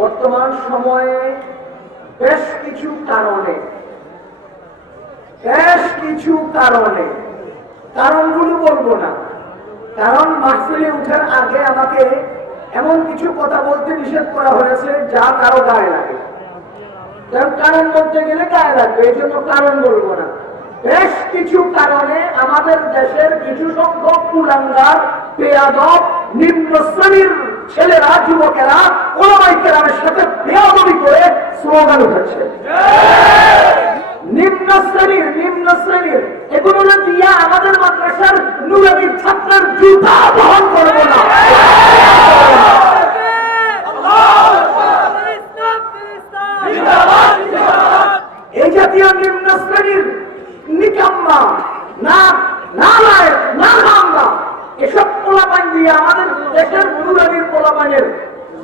বর্তমান সময়ে বেশ কিছু কারণে কারণগুলো বলবো না, কারণ মাহফিলে উঠার আগে আমাকে এমন কিছু কথা বলতে নিষেধ করা হয়েছে যা কারো গায়ে লাগে। কারণ বলতে গেলে গায়ে লাগবে, এই জন্য কারণ বলবো না। বেশ কিছু কারণে আমাদের দেশের কিছু সংখ্যক কুলাঙ্গার, বেয়াদব, নিম্ন শ্রেণীর ছেলেরা, যুবকেরা ওলামায়ে কেরামের সাথে বেয়াদবি করে স্লোগান উঠাচ্ছে। নিম্ন শ্রেণীর এগুলো দিয়ে আমাদের মাদ্রাসার নুরানির ছাত্রের জুতা বহন করবো না। এই জাতীয় নিম্ন শ্রেণীর নিকাম্মা, নালায়েক, এসব পোলাপান দিয়ে আমাদের দেশের নুরানির পোলাপানের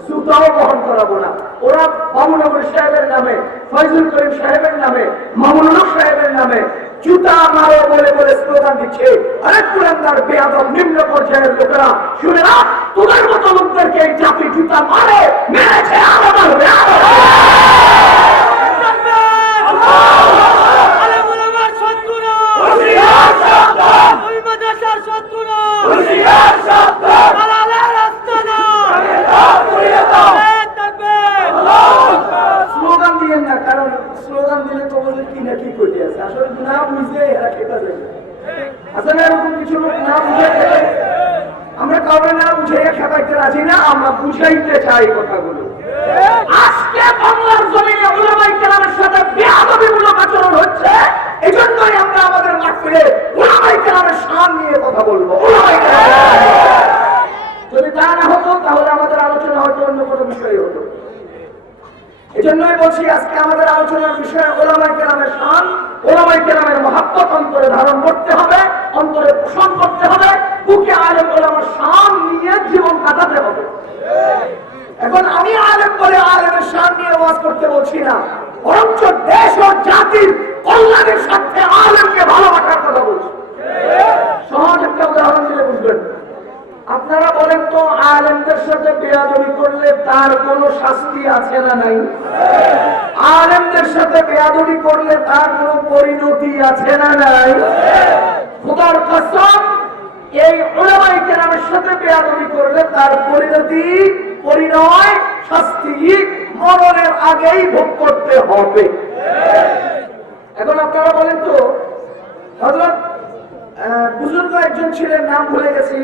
জুতাও বহন করাবো না। ওরা মামুনুর সাহেবের নামে, ফয়জুল করিম সাহেবের নামে, মামুনুর সাহেবের নামে জুতা মারো বলে বলে স্লোগান দিচ্ছে। আরেক কুলাঙ্গার, বেয়াদব, নিম্ন পর্যায়ের লোকেরা শুনে না, তোদের মতো লোকদেরকে এই জাতি জুতা মারে, মেরেছে, আরো মারবে। স্লোগান দিলেন না, কারণ স্লোগান দিলে তোমাদের কি না কি করতে আছে, আসলে না বুঝে এরা খেতে যাবে। আসলে এরকম কিছু লোক না বুঝে, আমরা কাউকে না বুঝে খেপাইতে রাজি না, আমরা বুঝাইতে চাই কথাগুলো। আজকে বাংলার জমিনে উলামায়ে কেরামের সাথে বেয়াদবিমূলক আচরণ হচ্ছে, এজন্যই আমরা আমাদের মাহফিলে উলামায়ে কেরামের শান নিয়ে কথা বলবো। যদি তা না হতো তাহলে আমাদের আলোচনা হয়তো অন্য কোনো বিষয় হতো। এজন্যই বলছি, আজকে আমাদের আলোচনার বিষয় উলামায়ে কেরামের শান, উলামায়ে কেরামের মহব্বত অন্তরে ধারণ করতে হবে, অন্তরে পোষণ করতে হবে, বুকে আলেম ওলামার শান নিয়ে জীবন কাটাতে হবে। এখন আমি আলেম বলে আলেমের শান নিয়ে ওয়াজ করতে বলছি না, বরঞ্চ দেশ ও জাতির কল্যাণের সাথে আলেমকে ভালোবাসার কথা বলছি। সহজ একটা উদাহরণ দিলে বুঝবেন। আপনারা বলেন তো, আলেমদের সাথে বেয়াদবি করলে তার কোনো শাস্তি আছে না নাই? আলেমদের সাথে বেয়াদবি করলে তার কোনো পরিণতি আছে না নাই? খোদার কসম, এই উলামায়ে কেরামের সাথে বেয়াদবি করলে তার পরিণয় শাস্তি মরণের আগেই ভোগ করতে হবে। এখন আপনারা বলেন তো, হযরত বুজুর্গ একজন ছিলেন, নাম ভুলে গেছি,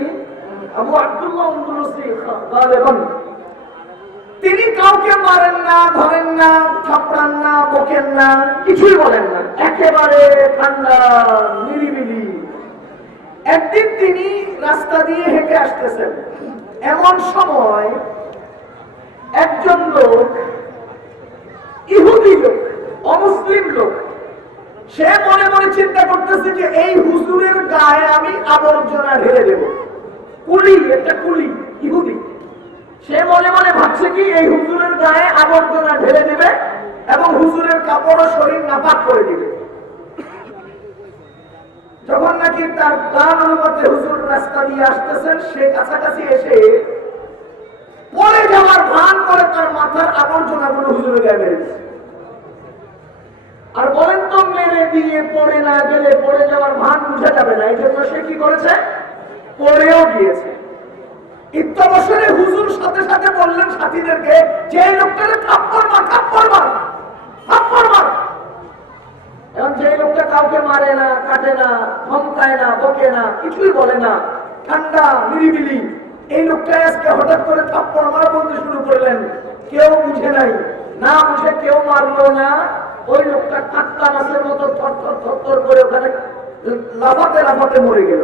আবু আব্দুল্লাহ আল-মুসরি গালিবান। তিনি কাউকে মারেন না, ধরেন না, থাপড়ান না, বকেন না, কিছুই বলেন না, একেবারে ঠান্ডা নিরিবিলি। একদিন তিনি রাস্তা দিয়ে হেঁটে আসতেছেন, এমন সময় একজন লোক, ইহুদি লোক, অমুসলিম লোক, সে মনে মনে চিন্তা করতেছে যে এই হুজুরের গায়ে আমি আবর্জনা ঢেলে দেব। একটা কুলি ইহুদি, সে মনে মনে ভাবছে কি এই হুজুরের গায়ে আবর্জনা ঢেলে দেবে এবং হুজুরের কাপড় ও শরীর নাপাক করে দিবে। যখন নাকি তার গান অনুপাতে হুজুর রাস্তা দিয়ে আসতেছেন, সে কাছাকাছি এসে পড়ে যাওয়ার ভান করে তার মাথার আবর্জনাগুলো হুজুরের গায়ে মেরে দিচ্ছে। আর বলেন তো, মেরে দিয়ে পড়ে না গেলে পড়ে যাওয়ার ভান বুঝা যাবে না, এই জন্য সে কি করেছে, পড়েও গিয়েছে। ইত্যবসরে হুজুর সাথে সাথে বললেন সাথীদেরকে যে এই লোকটাকে থাপ্পড় মার, থাপ্পড় মার, থাপ্পড় মার। এখন যে লোকটা কাউকে মারে না, কাটে না, ধমকায় না, বকে না, কিছুই বলে না, ঠান্ডা নিরিবিলি, এই লোকটা আজকে হঠাৎ করে থাপ্পড় মারা বলতে শুরু করলেন। কেউ বুঝে নাই, না বুঝে কেউ মারলো না। ওই লোকটা কাট্টা মাছের মতো থরথর থরথর করে ওখানে লাফাতে লাফাতে মরে গেল।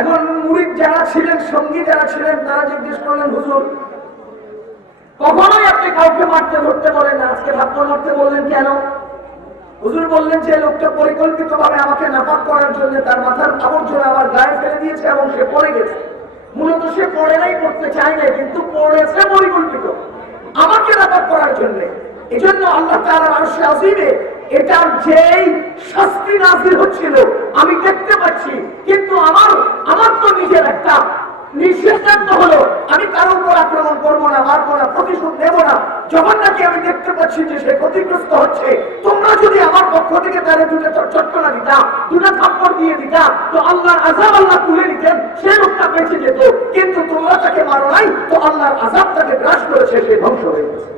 এখন মুরিদ যারা ছিলেন, সঙ্গী যারা ছিলেন, তারা জিজ্ঞেস করলেন, হুজুর কখনোই আপনি কাউকে মারতে ধরতে বলেন না, আজকে থাপ্পড় মারতে বললেন কেন? হুজুর বললেন যে লোকটা পরিকল্পিতভাবে আমাকে নাপাক করার জন্য তার মাথার আবর্জনা আমার গায়ে ফেলে দিয়েছে এবং সে পড়ে গেছে। মূলত সে পড়ে নাই, পড়তে চায় না, কিন্তু পড়েছে পরিকল্পিত আমাকে নাপাক করার জন্য। এই জন্য আল্লাহ তাআলার আরশে আযীমে এটার যেই শাস্তি নাযিল হচ্ছিল আমি দেখতে পাচ্ছি, কিন্তু আমার তো নিজের একটা নিঃসিদ্ধান্ত হলো আমি কারোর উপর আক্রমণ করবো না, মারবো না, প্রতিশোধ নেব না। যখন নাকি আমি দেখতে পাচ্ছি যে সে ক্ষতিগ্রস্ত হচ্ছে, তোমরা যদি আমার পক্ষ থেকে তারে দুটো চটকনা দিতা, দুটো থাপ্পড় দিয়ে দিতা, তো আল্লাহর আযাব আল্লাহ তুলে নিতেন, সে লোকটা বেঁচে যেত। কিন্তু তোমরা তাকে মারো নাই, তো আল্লাহর আযাব তাকে গ্রাস করেছে, সে ধ্বংস হয়ে গেছে।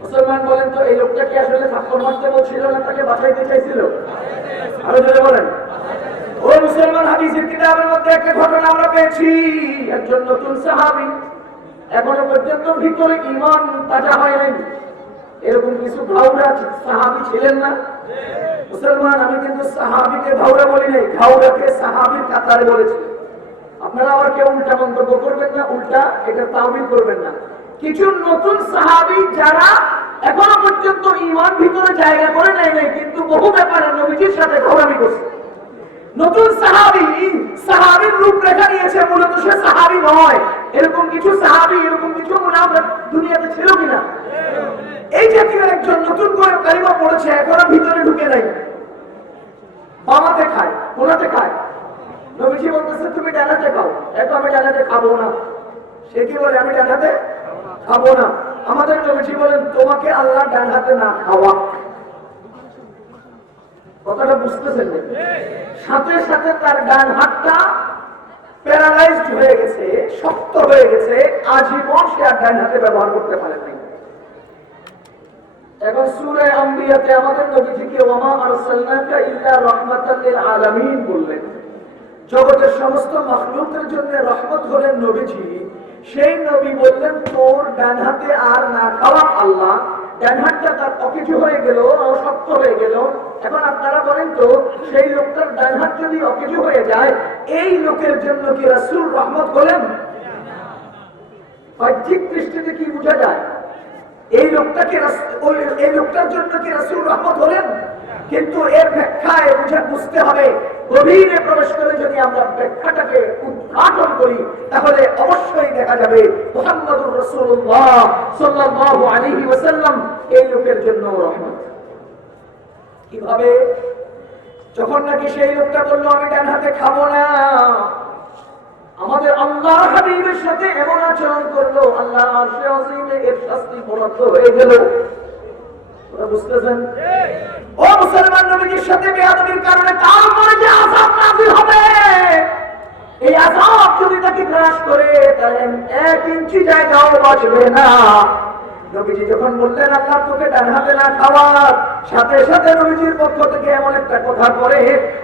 মুসলমান বলেন তো এই লোকটা কি আসলে থাপ্পড় মারতে বলছিল না তাকে বাঁচাইতে চাইছিল? আরো জোরে বলেন। ও মুসলমান, হাদিসের কিতাবের মধ্যে একটা ঘটনা আমরা পেয়েছি। একজন নতুন সাহাবী, এখনো পর্যন্ত ভিতরে ঈমান তাজা হয় নাই, এরকম কিছু ঘাউরা সাহাবী ছিলেন না? মুসলমান, আমি কিন্তু সাহাবীকে ঘাউরা বলি নাই, ঘাউরাকে সাহাবীর কাতারে বলেছি। আপনারা আবার কেউ উল্টা মন্তব্য করবেন না, উল্টা এটা তাওবিল করবেন না। কিছু নতুন সাহাবী যারা এখনো পর্যন্ত ঈমান ভিতরে জায়গা করে নেয় নাই, কিন্তু বহু ব্যাপারে নবীজির সাথে ঘোরামি করছে। নতুন সাহাবী, সাহাবীর রূপরেখা নিয়েছে, মূলত সে সাহাবী নয়। এরকম কিছু সাহাবী, এরকম কিছু মুনাফিক দুনিয়াতে ছিল কিনা? এই জাতীয় একজন নতুন করে কালিমা পড়েছে, এখনো ভিতরে ঢুকে নাই, বামাতে খায়, কোনাতে খায়। নবীজি বলতেছে তুমি ডানাতে খাও, এত আমি ডানাতে খাবো না। সে কি বলে আমি ডানাতে খাবো না। আমাদের নবীজি বলেন তোমাকে আল্লাহ ডান হাতে না খাওয়া। কথাটা বুঝতেছেন? সাথে সাথে তার ডান হাতটা প্যারালাইজড হয়ে গেছে, শক্ত হয়ে গেছে, আজীবন সে আর ডান হাতে ব্যবহার করতে পারে নাই। এখন সূরা আম্বিয়াতে আমাদের নবীজিকে ওয়ামা আরসালনাকা ইল্লা রাহমাতাল লিল আলামিন বললেন। জগতের সমস্ত মাখলুকের জন্য রহমত হলেন নবীজি। সেই নবী বললেন তোর ডান হাতে আর না খাওয়া আল্লাহ। ডান হাতটা তার অকেজো হয়ে গেল, অশক্ত হয়ে গেল। এখন আপনারা বলেন তো সেই লোকটার ডান হাত যদি অকেজো হয়ে যায়, এই লোকের জন্য কি রাসূল রহমত হলেন? বাহ্যিক দৃষ্টিতে কি বোঝা যায়? এই লোকটাকে এই লোকটার জন্য কি রাসূল রহমত হলেন? কিন্তু এর ব্যাখ্যায় বুঝতে হবে, গভীরে প্রবেশ করে যদি আমরা ব্যাখ্যাটাকে উদ্ঘাটন করি, তাহলে অবশ্যই দেখা যাবে মুহাম্মদুর রাসূলুল্লাহ সাল্লাল্লাহু আলাইহি ওয়াসাল্লাম এই লোকের জন্য রহমত। কিভাবে? যখন নাকি সেই লোকটা বললো আমি ডান হাতে খাবো না, আমাদের আল্লাহ হাবিবের সাথে এমন আচরণ করলো, আল্লাহ আরশে আযীমে এর শাস্তি বরাদ্দ হয়ে গেল। ওরা বুঝতেছেন? ও মুসলমান, নবীর সাথে বেয়াদবির কারণে তার উপরে যে আযাব নাযিল হবে, এই আযাব যদি তাকে গ্রাস করে, তাহলে 1 ইঞ্চি জায়গাও বাঁচবে না। নবীজি যখন বললেন আল্লাহ তোকে ডান হাতে না খাওয়ার, সাথে সাথে নবীজির পক্ষ থেকে এমন একটা কথা করে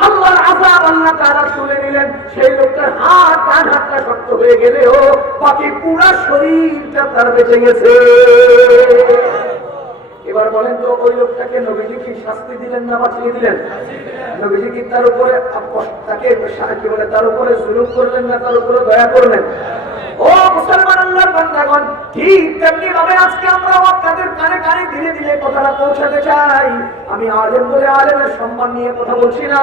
আল্লাহর আযাব আল্লাহ তাআলা তুলে নিলেন। সেই লোকটার হাত, ডান হাতটা শক্ত হয়ে গেলেও বাকি পুরো শরীরটা তার বেঁচে গেছে। এবার বলেন তো ওই লোকটাকে নবীজি কি শাস্তি দিলেন না বাঁচিয়ে দিলেন? নবীজি কি তার উপরে তাকে কি বলে তার উপরে জুলুম করলেন না তার উপরে দয়া করলেন? ও মুসলমান আল্লাহর বান্দাগণ, ঠিক তেমনি ভাবে আজকে আমরা আপনাদের কানে কানে ধীরে ধীরে কথাটা পৌঁছাতে চাই। আমি আলেম বলে আলেমের সম্মান নিয়ে কথা বলছি না,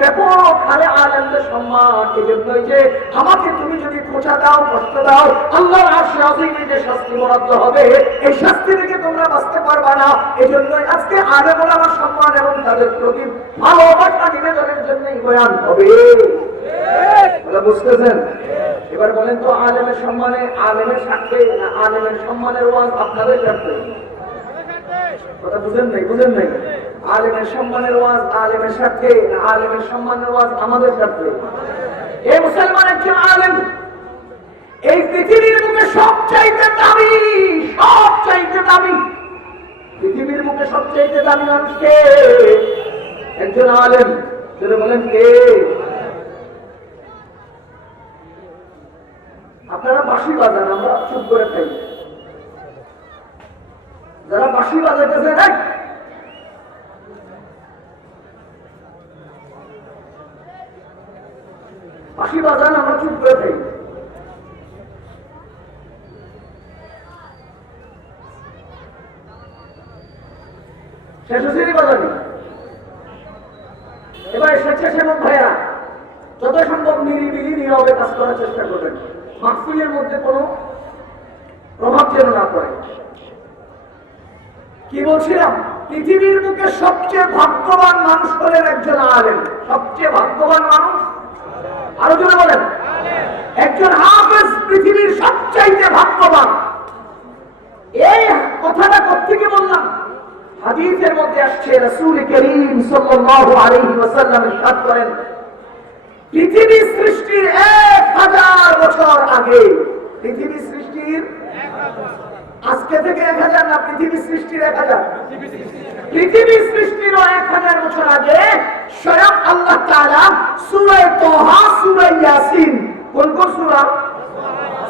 ব্যাপক হারে আলেমদের সম্মান। এই জন্যই যে আমাকে তুমি যদি খোঁচা দাও, কষ্ট দাও, আল্লাহর আরশে আযীমে যে শাস্তি বরাদ্দ হবে, এই শাস্তি থেকে তোমরা বাঁচতে পারবা না। এই জন্যই আজকে আলেম ওলামার সম্মান এবং তাদের প্রতি ভালোবাসা নিবেদনের জন্যই বয়ান হবে। বুঝতেছেন? এবার বলেন তো আলেমের সম্মানে, আলেমের সাথে না আলেমের সম্মানের ওয়াজ আপনাদের সাথে? কথা বুঝেন নাই? বুঝেন নাই? আলেমের সম্মানের ওয়াজ আলেমের সাথে না আলেমের সম্মানের ওয়াজ আমাদের সাথে? এই মুসলমান একজন আলেম এই পৃথিবীর মুখে সবচাইতে দামি, সবচাইতে দামি, পৃথিবীর মুখে সবচাইতে দামি মানুষকে একজন আলেম। যদি বলেন কে? আপনারা বাঁশি বাজান, আমরা চুপ করে খাই। যারা বাঁশি বাজাইতেছে না, বাঁশি বাজান, আমরা চুপ করে খাই। শেষ শ্রেণী বাজানি। এবার স্বেচ্ছাসেবক ভাইয়া যত সম্ভব নিরিবিলি নীরবে কাজ করার চেষ্টা করবেন, মাহফিলের মধ্যে কোনো প্রভাব যেন না পড়ে। কি বলছিলাম? পৃথিবীর মুখে সবচেয়ে ভাগ্যবান মানুষ হলেন একজন আলেম। সবচেয়ে ভাগ্যবান মানুষ, আরো জোরে বলেন। একজন হাফেজ পৃথিবীর সবচাইতে ভাগ্যবান। এই কথাটা কোত্থেকে বললাম? হাদিসের মধ্যে আসছে, রাসূল করিম সাল্লাল্লাহু আলাইহি ওয়াসাল্লাম ইরশাদ করেন, পৃথিবী সৃষ্টির 1000 বছর আগে, পৃথিবী সৃষ্টির আজকে থেকে 1000 না, পৃথিবী সৃষ্টির 1000, পৃথিবী সৃষ্টিরও 1000 বছর আগে স্বয়ং আল্লাহ তাআলা সূরা তাহা, সূরা ইয়াসিন, কোন কোন সূরা?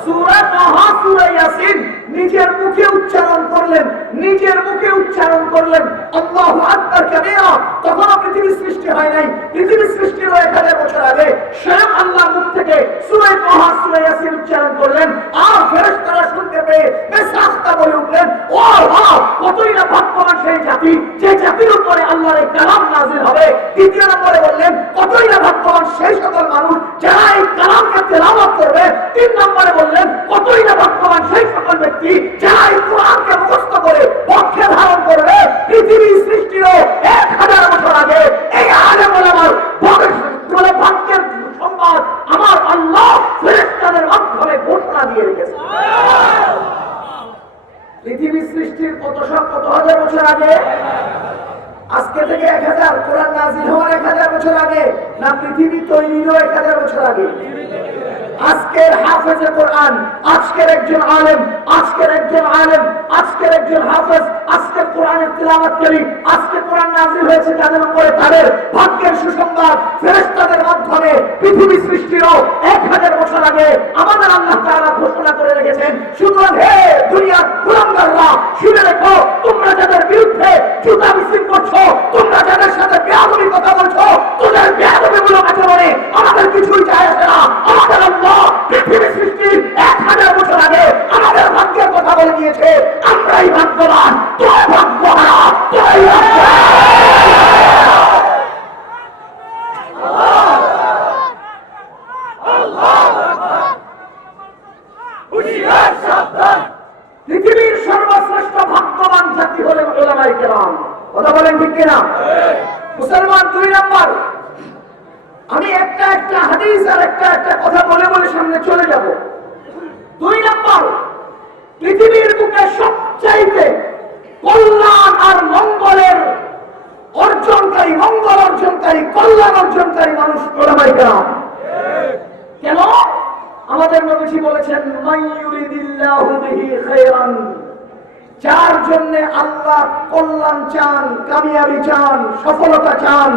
সূরা তাহা, সূরা ইয়াসিন নিজের মুখে উচ্চারণ করলেন, নিজের মুখে উচ্চারণ করলেন আল্লাহু আকবার কাবীরা। তখনও পৃথিবী সৃষ্টি হয় নাই, পৃথিবী সৃষ্টির 1000 বছর আগে স্বয়ং আল্লাহর মুখ থেকে সূরা তাহা, সূরা ইয়াসিন উচ্চারণ করলেন। আর ফেরেশতারা শুনতে পেয়ে বেসাখতা বলে উঠলেন, ও আল্লাহ, কতই না ভাগ্যবান সেই জাতি যে জাতির উপরে আল্লাহর এই কালাম নাযিল হবে। দ্বিতীয় নম্বরে বললেন, কতই না ভাগ্যবান সেই সকল মানুষ যারা এই কালামকে তেলাওয়াত করবে। তিন নম্বরে বললেন, কতই না ভাগ্যবান সেই সকল ব্যক্তি যারা এই কোরআনকে মুখস্থ করে পক্ষে ধারণ করবে। পৃথিবী সৃষ্টিরও 1000 বছর আগে এই আলেম ওলামার বলে ভাগ্যের সংবাদ আমার আল্লাহ ফেরেশতাদের মাধ্যমে ঘোষণা দিয়ে রেখেছে। পৃথিবী সৃষ্টির কত হাজার বছর আগে? আজকে থেকে 1000, কোরআন নাযিল হওয়ার 1000 বছর আগে, না পৃথিবী তৈরিরও 1000 বছর আগে? আজকের হাফেজে কোরআন, আজকের একজন আলেম, আজকের একজন আলেম, আজকের একজন হাফেজ, আজকের কোরআনের তিলাওয়াতকারী, আজকে কোরআন নাযিল হয়েছে যাদের উপরে, তাদের ভাগ্যের সুসংবাদ ফেরেশতাদের মাধ্যমে পৃথিবী সৃষ্টিরও 1000 বছর আগে আমাদের আল্লাহ তাআলা ঘোষণা করে রেখেছেন। সুতরাং হে দুনিয়ার গোলামগাররা, শুনে রেখো, তোমরা যাদের বিরুদ্ধে জুতা মিছিল করছো, তোমরা যাদের সাথে বেয়াদবি কথা বলছো, তোদের বেয়াদবিগুলো কাছে বলে আমাদের কিছুই যায় আসে না। আমাদের আল্লাহ পৃথিবী সৃষ্টির 1000 বছর আগে আমাদের ভাগ্যের কথা বলে দিয়েছে। আমরাই ভাগ্যবান, তোর ভাগ্যহারা, তোরাই পৃথিবীর সর্বশ্রেষ্ঠ ভাগ্যবান জাতি হলেন উলামায়ে কেরাম। কথা বলেন ঠিক কিনা? মুসলমান 2 নম্বর, আমি একটা হাদিস আর একটা কথা বলে সামনে চলে যাব। 2 নম্বর, পৃথিবীর বুকে সবচাইতে কল্যাণ আর মঙ্গলের অর্জনকারী, মঙ্গল অর্জনকারী, কল্যাণ অর্জনকারী মানুষ উলামায়ে কেরাম। কেন? আমাদের নবীজি বলেছেন, মাইয়ুরিদিল্লাহু বিহি খায়রান, যার জন্য আল্লাহ কল্যাণ চান, কামিয়াবি চান, সফলতা চান,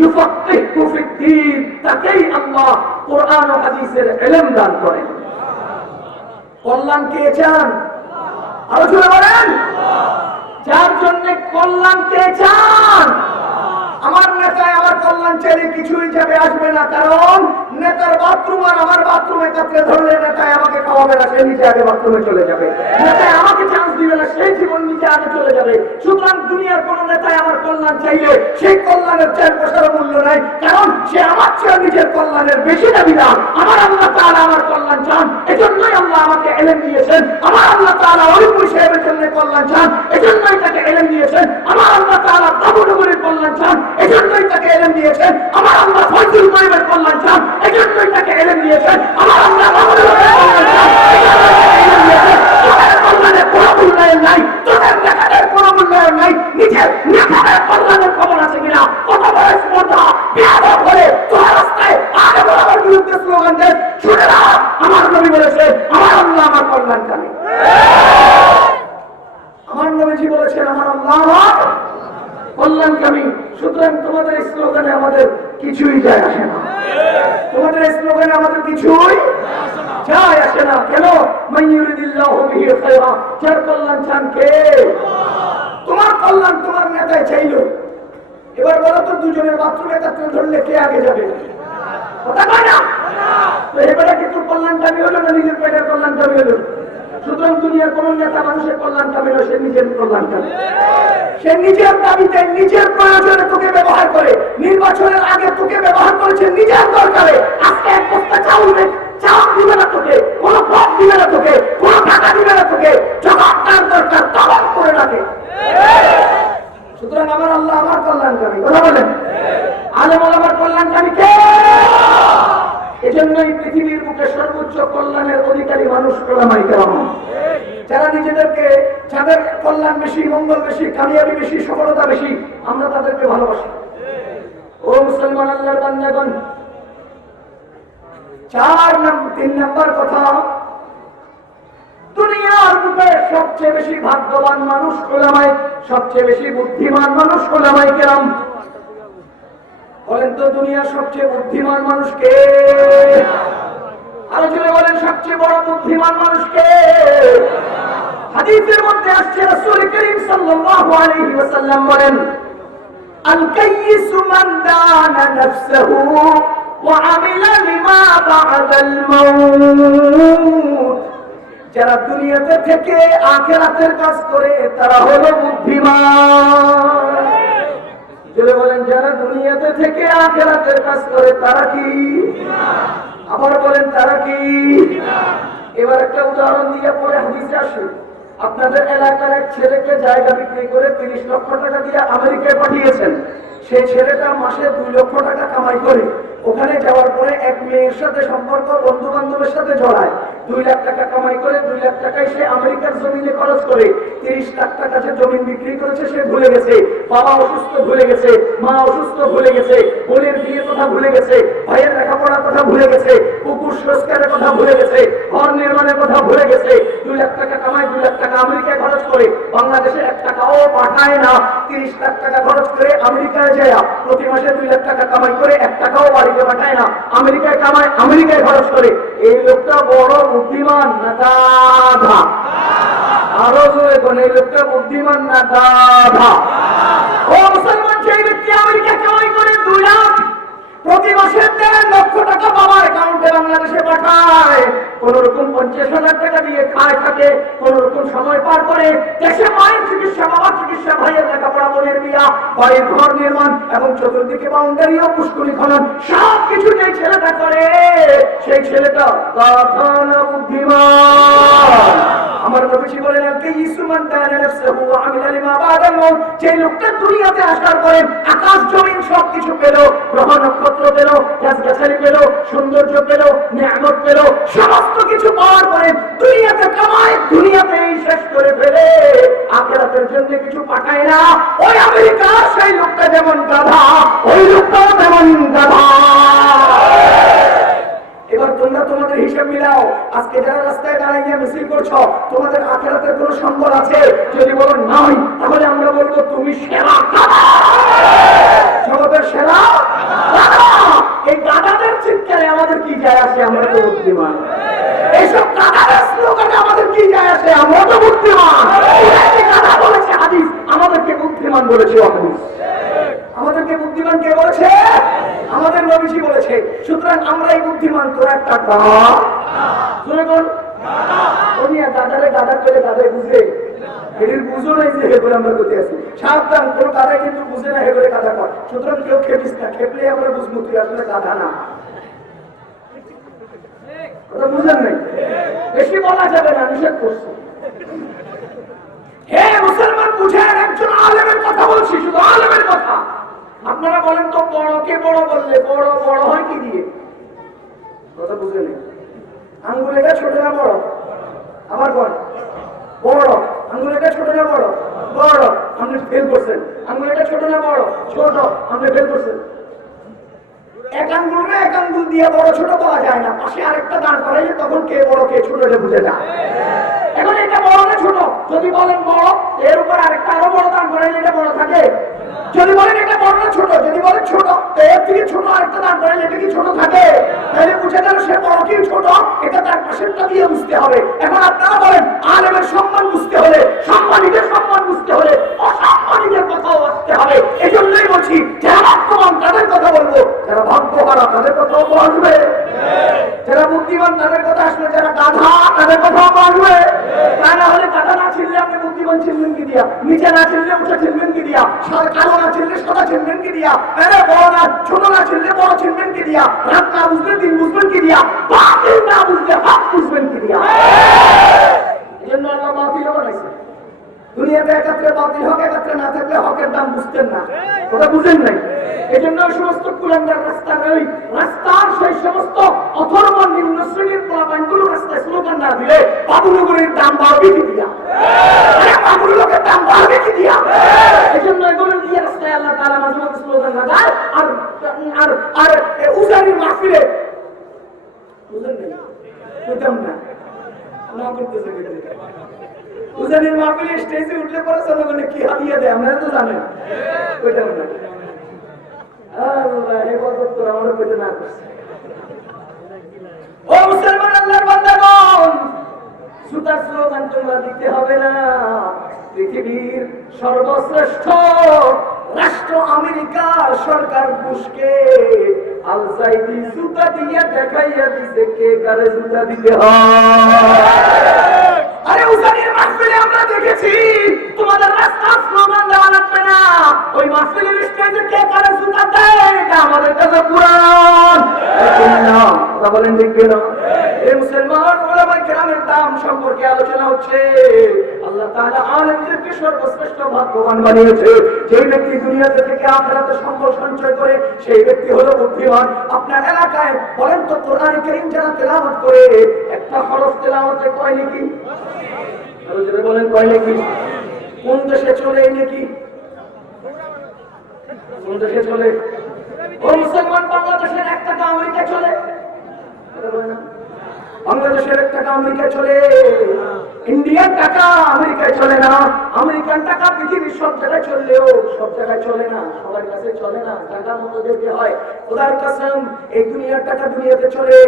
ইউফাক্কিহু ফিদ্দীন, তাকেই আল্লাহ কোরআন ও হাদিসের ইলম দান করেন। কল্যাণ কে চান? আরো জোরে বলেন। যার জন্য কল্যাণ কে চান? আমার নেতায় আমার কল্যাণ চাইলে কিছুই যাবে আসবে না, কারণ নেতার বাথরুম আর আমার বাথরুম একাত্রে ধরলে নেতায় আমাকে খাওয়াবে না, সে নিজে আগে বাথরুমে চলে যাবে। নেতায় আমাকে চান্স দিবে না, সেই জীবন নিজে আগে চলে যাবে। সুতরাং দুনিয়ার কোন নেতায় আমার কল্যাণ চাইলে সেই কল্যাণের 4 পয়সার মূল্য নাই, কারণ সে আমার চেয়ে নিজের কল্যাণের বেশি দাবিদার। আমার আল্লাহ তাআলা আমার কল্যাণ চান, এজন্যই আল্লাহ আমাকে ইলম দিয়েছেন। আমার আল্লাহ তাআলা ওলিপুর সাহেবের জন্য কল্যাণ চান, এজন্যই তাকে ইলম দিয়েছেন। আমার আল্লাহ তাআলা বাবুনগরের কল্যাণ চান, এজন্যই তাকে ইলম দিয়েছেন। আমার আল্লাহ ফয়জুল করিমের কল্যাণ চান, এজন্যই তাকে ইলম দিয়েছেন। আমার আল্লাহ বাবুনগরের কল্যাণ চান, এজন্যই তাকে ইলম দিয়েছেন। তোদের কল্যাণের কোনো মূল্যায়ন নাই, তোদের নেতাদের কোনো মূল্যায়ন নাই। নিজের নেতাদের কল্যাণের খবর আছে কিনা? কত বড় স্পর্ধা, বেয়াদব হলে তোর রাস্তায় আগে বরাবর বিরুদ্ধে স্লোগান দেন। শুনে না, আমার নবী বলেছেন, আমার আল্লাহ আমার কল্যাণ চান। আমার নবীজি বলেছেন, আমার আল্লাহ আমার কল্যাণকামী। সুতরাং তোমাদের স্লোগানে আমাদের কিছুই যায় আসে না, তোমাদের স্লোগানে আমাদের কিছুই যায় আসে না। কেন? মাইয়ুরিদিল্লাহু বিহি খায়রা, যার কল্যাণ চান কে? তোমার কল্যাণ তোমার নেতায় চাইলো। এবার বলো তো, দুজনের বাথরুম একাত্রে ধরলে কে আগে যাবে? কথা কয় না? তো এবারে কি তোর কল্যাণকামী হলো না নিজের পেটের কল্যাণকামী হলো? সুতরাং দুনিয়ার কোন নেতা মানুষের কল্যাণকামী নয়, সে নিজের কল্যাণকামী। সে নিজের দাবিতে, নিজের প্রয়োজনে তোকে ব্যবহার করে। নির্বাচনের আগে তোকে ব্যবহার করেছে নিজের দরকারে। আজকে এক বস্তা চাউল দিবে না তোকে, কোনো পথ দিবে না তোকে, কোনো টাকা দিবে না তোকে, যখন তার দরকার তখন করে রাখে। সুতরাং আমার আল্লাহ আমার কল্যাণকামী। কথা বলেন। আলেম ওলামার কল্যাণকামী কে? এজন্যই পৃথিবীর বুকে সর্বোচ্চ কল্যাণের অধিকারী মানুষ ওলামায়ে কেরাম, যারা নিজেদেরকে, যাদের কল্যাণ বেশি, মঙ্গল বেশি, কামিয়াবি বেশি, সফলতা বেশি, আমরা তাদেরকে ভালোবাসি। ও মুসলমান আল্লাহর বান্দাগণ, 3 নাম্বার কথা, দুনিয়ার বুকে সবচেয়ে বেশি ভাগ্যবান মানুষ ওলামায়ে, সবচেয়ে বেশি বুদ্ধিমান মানুষ ওলামায়ে কেরাম। বলেন তো দুনিয়ার সবচেয়ে বুদ্ধিমান মানুষ কে? আরো জোরে বলেন, সবচেয়ে বড় বুদ্ধিমান মানুষ কে? হাদিসের মধ্যে আসছে, রাসূল করিম সাল্লাল্লাহু আলাইহি ওয়াসাল্লাম বলেন, আল কাইয়িসু মান দানা নাফসাহু ওয়া আমিলা লিমা বা'দাল মাউত। যারা দুনিয়াতে থেকে আখিরাতের কাজ করে তারা হলো বুদ্ধিমান। যারা বলেন, যারা দুনিয়াতে থেকে আখিরাতের কাজ করে তারা কি? আবার বলেন, তারা কি? এবার একটা উদাহরণ দিয়ে পরে হাদিসে আসে। আপনাদের এলাকার এক ছেলেকে জায়গা বিক্রি করে 30 লক্ষ টাকা দিয়ে আমেরিকায় পাঠিয়েছেন। সেই ছেলেটা মাসে 2 লক্ষ টাকা কামাই করে ওখানে যাওয়ার পরে এক মেয়ের সাথে সম্পর্ক, বন্ধু বান্ধবের সাথে জড়ায়। 2 লাখ টাকা কামাই করে 2 লাখ টাকায় সে আমেরিকার জমিনে খরচ করে 30 লাখ টাকা যে জমিন বিক্রি করেছে সে ভুলে গেছে। বাবা অসুস্থ ভুলে গেছে, মা অসুস্থ ভুলে গেছে, বোনের বিয়ের কথা ভুলে গেছে, ভাইয়ের লেখাপড়ার কথা ভুলে গেছে, কুকুর সংস্কারের কথা ভুলে গেছে, ঘর নির্মাণের কথা ভুলে গেছে। 2 লাখ টাকা কামায়, 2 লাখ টাকা আমেরিকায় খরচ করে, বাংলাদেশে 1 টাকাও পাঠায় না। 30 লাখ টাকা খরচ করে আমেরিকায় যায়, প্রতি মাসে 2 লাখ টাকা কামাই করে 1 টাকাও বাড়িতে পাঠায় না, আমেরিকায় কামায়, আমেরিকায় খরচ করে। এই লোকটা বড় বুদ্ধিমান না গাধা? আরো জোরে কোন, এই লোকটা বুদ্ধিমান না গাধা? ও মুসলমান, সেই ব্যক্তি আমেরিকা কামাই করে 2 লাখ, প্রতি মাসে 1.5 লক্ষ টাকা বাবার অ্যাকাউন্টে বাংলাদেশে পাঠায়, কোন রকম 50,000 টাকা দিয়ে খায় থাকে, কোন রকম সময় পার করে দেশে মায়ের চিকিৎসা, বাবার চিকিৎসা, ভাইয়ের লেখাপড়া, বোনের বিয়া, বাড়ির ঘর নির্মাণ এবং চতুর্দিকে বাউন্ডারি ও পুষ্করি খনন, সবকিছু যে ছেলেটা করে সেই ছেলেটা গাধা না বুদ্ধিমান? আমার নবীজি বলেন, কাইয়িসু মান দানা নাফসাহু ওয়া আমিলা লিমা বা'দাল মাউত। যে লোকটা দুনিয়াতে আসার পরে আকাশ জমিন সবকিছু পেল, গ্রহ নক্ষত্র পেল, গাছগাছালি পেল, সৌন্দর্য পেল, নিয়ামত পেল, সমস্ত কিছু পাওয়ার পরে দুনিয়াতে কামায়, দুনিয়াতেই শেষ করে ফেলে, আখিরাতের জন্য কিছু পাঠায় না, ওই আমেরিকা সেই লোকটা যেমন গাধা, ওই লোকটাও তেমন গাধা। এবার তোমরা তোমাদের হিসাব মিলাও। আজকে যারা রাস্তায় দাঁড়িয়ে মিছিল করছো, তোমাদের আখিরাতের কোনো সম্বল আছে? যদি বলো নাই, তাহলে আমরা বলবো তুমি সেরা গাধা, জগতের সেরা গাধা। এই গাধাদের চিৎকারে আমাদের কি যায় আসে? আমরা তো বুদ্ধিমান। এইসব গাধাদের স্লোগানে আমাদের কি যায় আসে? আমরা তো বুদ্ধিমান। গাধা বলেছে হাদিস, আমাদেরকে বুদ্ধিমান বলেছে হাদিস। আমাদেরকে বুদ্ধিমান কে বলেছে? আমাদের নবীজি বলেছে। সুতরাং আমরাই বুদ্ধিমান। তোর একটা গাধা, শুনে কোন গাধারে গাধা করে গাধায় বুঝে, এটির বুঝো নাই যে হে করে আমরা করতে আছি। সাবধান, কোন গাধায় কিন্তু বুঝে না হে করে গাধা কর। সুতরাং কেউ খেপিস না, খেপলে আমরা বুঝবো তুই আসলে গাধা না। কথা বুঝলেন নাই? বেশি বলা যাবে না, নিষেধ করছে। হে মুসলমান, বুঝেন, একজন আলেমের কথা বলছি, শুধু আলেমের কথা। আপনারা বলেন তো, বড়কে বড় বললে বড় বড় হয় কি দিয়ে? কথা বুঝে নেই। আঙ্গুলেটা ছোট না বড়? আবার বল, বড়। আঙ্গুলেটা ছোট না বড়? বড়। আপনি ফেল করছেন। আঙ্গুলেটা ছোট না বড়? ছোট। আপনি ফেল করছেন। এক আঙ্গুল দিয়ে বড় ছোট বলা যায় না, পাশে আরেকটা দাঁড় করাইলে তখন কে বড় কে ছোট এটা বুঝে যায়। এখন এটা বড় না ছোট? যদি বলেন বড়, এর উপর আরেকটা আরো বড় দাঁড় করাইলে এটা বড় থাকে। যদি বলেন এটা বড় না ছোট, যদি বলেন ছোট, তো এর থেকে ছোট আরেকটা দাঁড় করাইলে এটা কি ছোট থাকে? তাহলে বুঝে গেল সে বড় কি ছোট, এটা তার পাশেরটা দিয়ে বুঝতে হবে। এখন আপনারা বলেন, আলেমের সম্মান বুঝতে হলে, সম্মানীদের সম্মান বুঝতে হলে, অসম্মানীদের কথাও আসতে হবে। এই জন্যই বলছি, যারা ভাগ্যবান তাদের কথা বলবো, যারা ভাগ্যহারা তাদের কথাও বলবে, যারা বুদ্ধিমান তাদের কথা আসবে, যারা গাধা তাদের কথাও বলবে। তা না হলে গাধা না ছিললে আপনি বুদ্ধিমান ছিলবেন কি দিয়া? নিচে না ছিললে উঠে ছিলবেন কি দিয়া? কালো না ছিললে সাদা ছিলবেন কি দিয়া? বড় না ছোট না ছিললে বড় ছিলবেন কি দিয়া? রাত না বুঝলে দিন বুঝবেন কি দিয়া? বাতিল না বুঝলে হক বুঝবেন কি দিয়া? এই জন্য আল্লাহ বাতিলও বানাইছে। দুনিয়াতে একাত্রে বাতিল হক একাত্রে না থাকলে হকের দাম বুঝতেন না, ওটা বুঝেন নাই। এই জন্য সমস্ত কুলাঙ্গার রাস্তার ওই রাস্তার সেই সমস্ত অথর্ব নিম্ন শ্রেণীর পোলাপানগুলো রাস্তায় স্লোগান না দিলে বাবুনগরীর দাম বাড়বে কি দিয়া, বাবুর লোকের দাম বাড়বে কি দিয়া। এই জন্য এগুলো দিয়ে রাস্তায় আল্লাহ তাআলা মাঝে মাঝে স্লোগান লাগায়। আর আর আর উজানির মাহফিলে বুঝেন নাই, বুঝতাম না না করতেছে উজানির মাহফিলে স্টেজে উঠলে পরে জনগণে কি হাদিয়া দেয় আপনারা তো জানেন, বুঝতাম না। আল্লাহ হেফাজত করে আমরা পেতে না করছে। ও মুসলমান আল্লাহর বান্দাগণ, সুতার স্লোগান তোমরা দিতে হবে না। পৃথিবীর সর্বশ্রেষ্ঠ রাষ্ট্র আমেরিকার সরকার বুশকে আল সাইদি জুতা দিয়ে দেখাইয়া দিছে কে কারে জুতা দিতে হয়। আরে উজানির মাহফিলে আমরা দেখেছি তোমাদের রাস্তার স্লোগান দেওয়া লাগবে না, ওই মাহফিলের স্টেজে কে কারে জুতা দেয় এটা আমাদের কাছে পুরাণ। কথা বলেন ঠিক কিনা? এই মুসলমান ওলামায়ে কেরামের দাম সম্পর্কে আলোচনা হচ্ছে। আল্লাহ তাআলা আলেমদেরকে সর্বশ্রেষ্ঠ ভাগ্যবান বানিয়েছে। যে ব্যক্তি দুনিয়াতে থেকে আখিরাতে সম্পদ সঞ্চয় করে সেই ব্যক্তি হলো বুদ্ধিমান। আপনার এলাকায় বলেন তো কোরআন কারীম যারা তেলাওয়াত করে একটা হরফ তেলাওয়াতে কয় নাকি? আরো জোরে বলেন কয় নাকি? কোন দেশে চলে এই নাকি? কোন দেশে চলে? ও মুসলমান, বাংলাদেশের 1 টাকা আমেরিকায় চলে, বাংলাদেশের 1 টাকা আমেরিকায় চলে, ইন্ডিয়ান টাকা আমেরিকায় চলে না। আমেরিকান টাকা পৃথিবীর সব জায়গায় চললেও সব জায়গায় চলে না, সবার কাছে চলে না, টাকা মতো দিতে হয়। খোদার কসম, এই দুনিয়ার টাকা দুনিয়াতে চলে।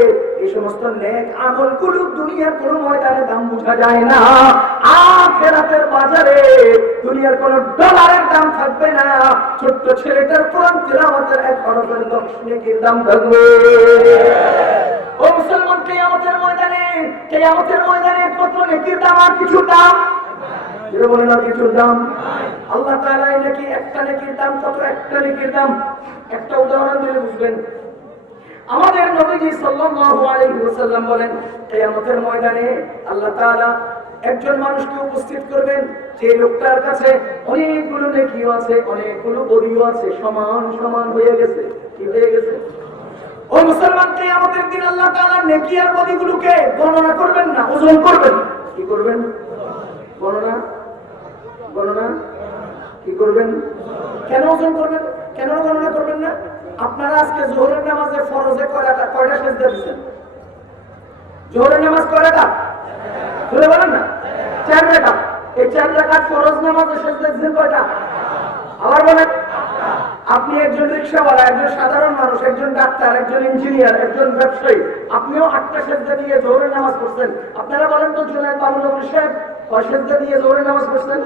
এই সমস্ত নেক আমলগুলো দুনিয়ার কোনো ময়দানে দাম বোঝা যায় না। আখিরাতের বাজারে দুনিয়ার কোনো ডলারের দাম থাকবে না। ছোট্ট ছেলেটার কোরআন তেলাওয়াতের 1 হরফের 10 নেকির দাম থাকবে। ও মুসলমান, কিয়ামতের ময়দানে কত নেকির দাম আর কিছু দাম, যেটা বলেন আর কিছু দাম। আল্লাহ তাআলা নাকি একটা নেকির দাম কত, একটা নেকির দাম। একটা উদাহরণ দিলে বুঝবেন। আমাদের নবীজি সাল্লাল্লাহু আলাইহি ওয়াসাল্লাম বলেন, কিয়ামতের ময়দানে আল্লাহ তাআলা একজন মানুষকে উপস্থিত করবেন, যে লোকটার কাছে অনেকগুলো নেকিও আছে, অনেকগুলো বদিও আছে, সমান সমান হয়ে গেছে। কি হয়ে গেছে? ও মুসলমান, কিয়ামতের দিন আল্লাহ তাআলা নেকি আর বদিগুলোকে গণনা করবেন না, ওজন করবেন। কি করবেন? গণনা কি করবেন? কেন ওজন করবেন? কেন গণনা করবেন না? আপনারা আজকে যোহরের নামাজে ফরজে কয়টা সেজদা দিবেন? যোহরের নামাজ কয়টা? বলে বলেন না, 4 রাকাত। এই 4 রাকাত ফরজ নামাজে সেজদা দিবেন কয়টা? আবার বলেন। আপনি একজন রিকশাওয়ালা, একজন সাধারণ মানুষ, একজন ডাক্তার, একজন ইঞ্জিনিয়ার, একজন ব্যবসায়ী, আপনিও 8টা সেজদা দিয়ে যোহরের নামাজ পড়ছেন। আপনারা বলেন তো জুনায়েদ বাবুনগরী সাহেব কয় সেজদা দিয়ে যোহরের নামাজ পড়ছেন?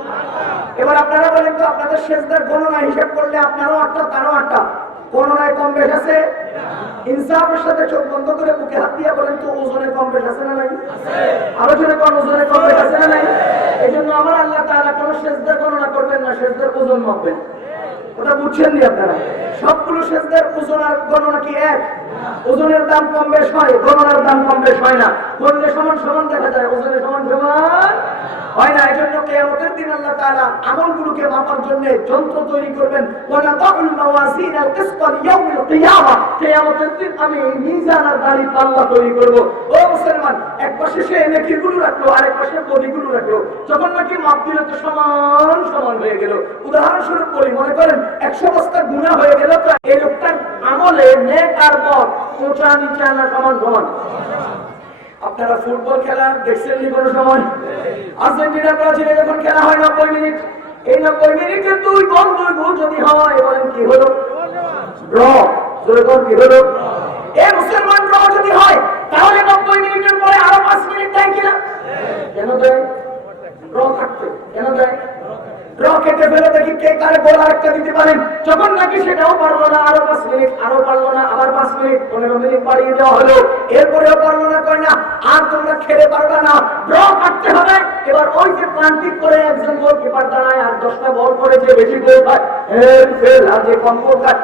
এবার আপনারা বলেন তো আপনাদের সেজদার গণনা হিসাব করলে আপনারও 8টা, তারও 8টা, গণনায় কম বেশ আছে? ইনসাফের সাথে চোখ বন্ধ করে বুকে হাত দিয়ে বলেন তো ওজনে কম বেশ আছে না নাই? আলোচনা কোন ওজনে কম বেশ আছে না নাই? এই জন্য আমার আল্লাহ তাআলা কোন সেজদার গণনা করবেন না, সেজদার ওজন মাপবেন। ওটা বুঝছেন নি আপনারা? সবগুলো সেজদার ওজন আর গণনা কি এক? ওজনের দাম কম বেশ হয়, গণনার দাম কম বেশ হয় না। করলে সমান সমান দেখা যায়, ওজনে সমান সমান হয় না। এজন্য কিয়ামতের দিন আল্লাহ তাআলা আমলগুলোকে মাপার জন্য যন্ত্র তৈরি করবেন। ওয়ালা তাউল মাওয়াজিন আল কিসত লিয়াউমিল কিয়ামা, কিয়ামতের দিন আমি মিজান আর দাড়ি পাল্লা তৈরি করব। ও মুসলমান, এক পাশে সে নেকিগুলো রাখলো, আরেক পাশে বদিগুলো রাখলো। যখন নাকি মাপ দিলে তো সমান সমান হয়ে গেল। উদাহরণস্বরূপ বলি, মনে করেন 100 বস্তা গুনাহ হয়ে গেল, তো এই লোকটার আমলে নেক আর বদ উঁচা নিচা না সমান সমান? আপনারা ফুটবল খেলা দেখছেন নি কোনো সময়? আর্জেন্টিনা ব্রাজিলে যখন খেলা হয় 90 মিনিট, এই 90 মিনিটে 2 গোল যদি হয়, বলেন কি হলো? ড্র। কি হলো? এই মুসলমান ড্র যদি হয় তাহলে 90 মিনিটের পরে আরো 5 মিনিট দেয় কিনা? কেন দেয়? ড্র কাটতে কেন দেয়? ড্র কেটে ফেলে দেখি কে কারে গোল আরেকটা দিতে পারেন। যখন নাকি সেটাও পারলো না, আরো 5 মিনিট, আরো পারলো না, আবার 5 মিনিট, 15 মিনিট বাড়িয়ে দেওয়া হলো। এরপরেও পারলো না, কয় না আর তোমরা খেলে পারবে না, ড্র কাটতে হবে। এবার ওই যে প্লান্টিক করে একজন গোলকিপার দাঁড়ায় আর 10টা বল করে যে বেশি গোল হয় ফেল, আর যে কম গোল হয়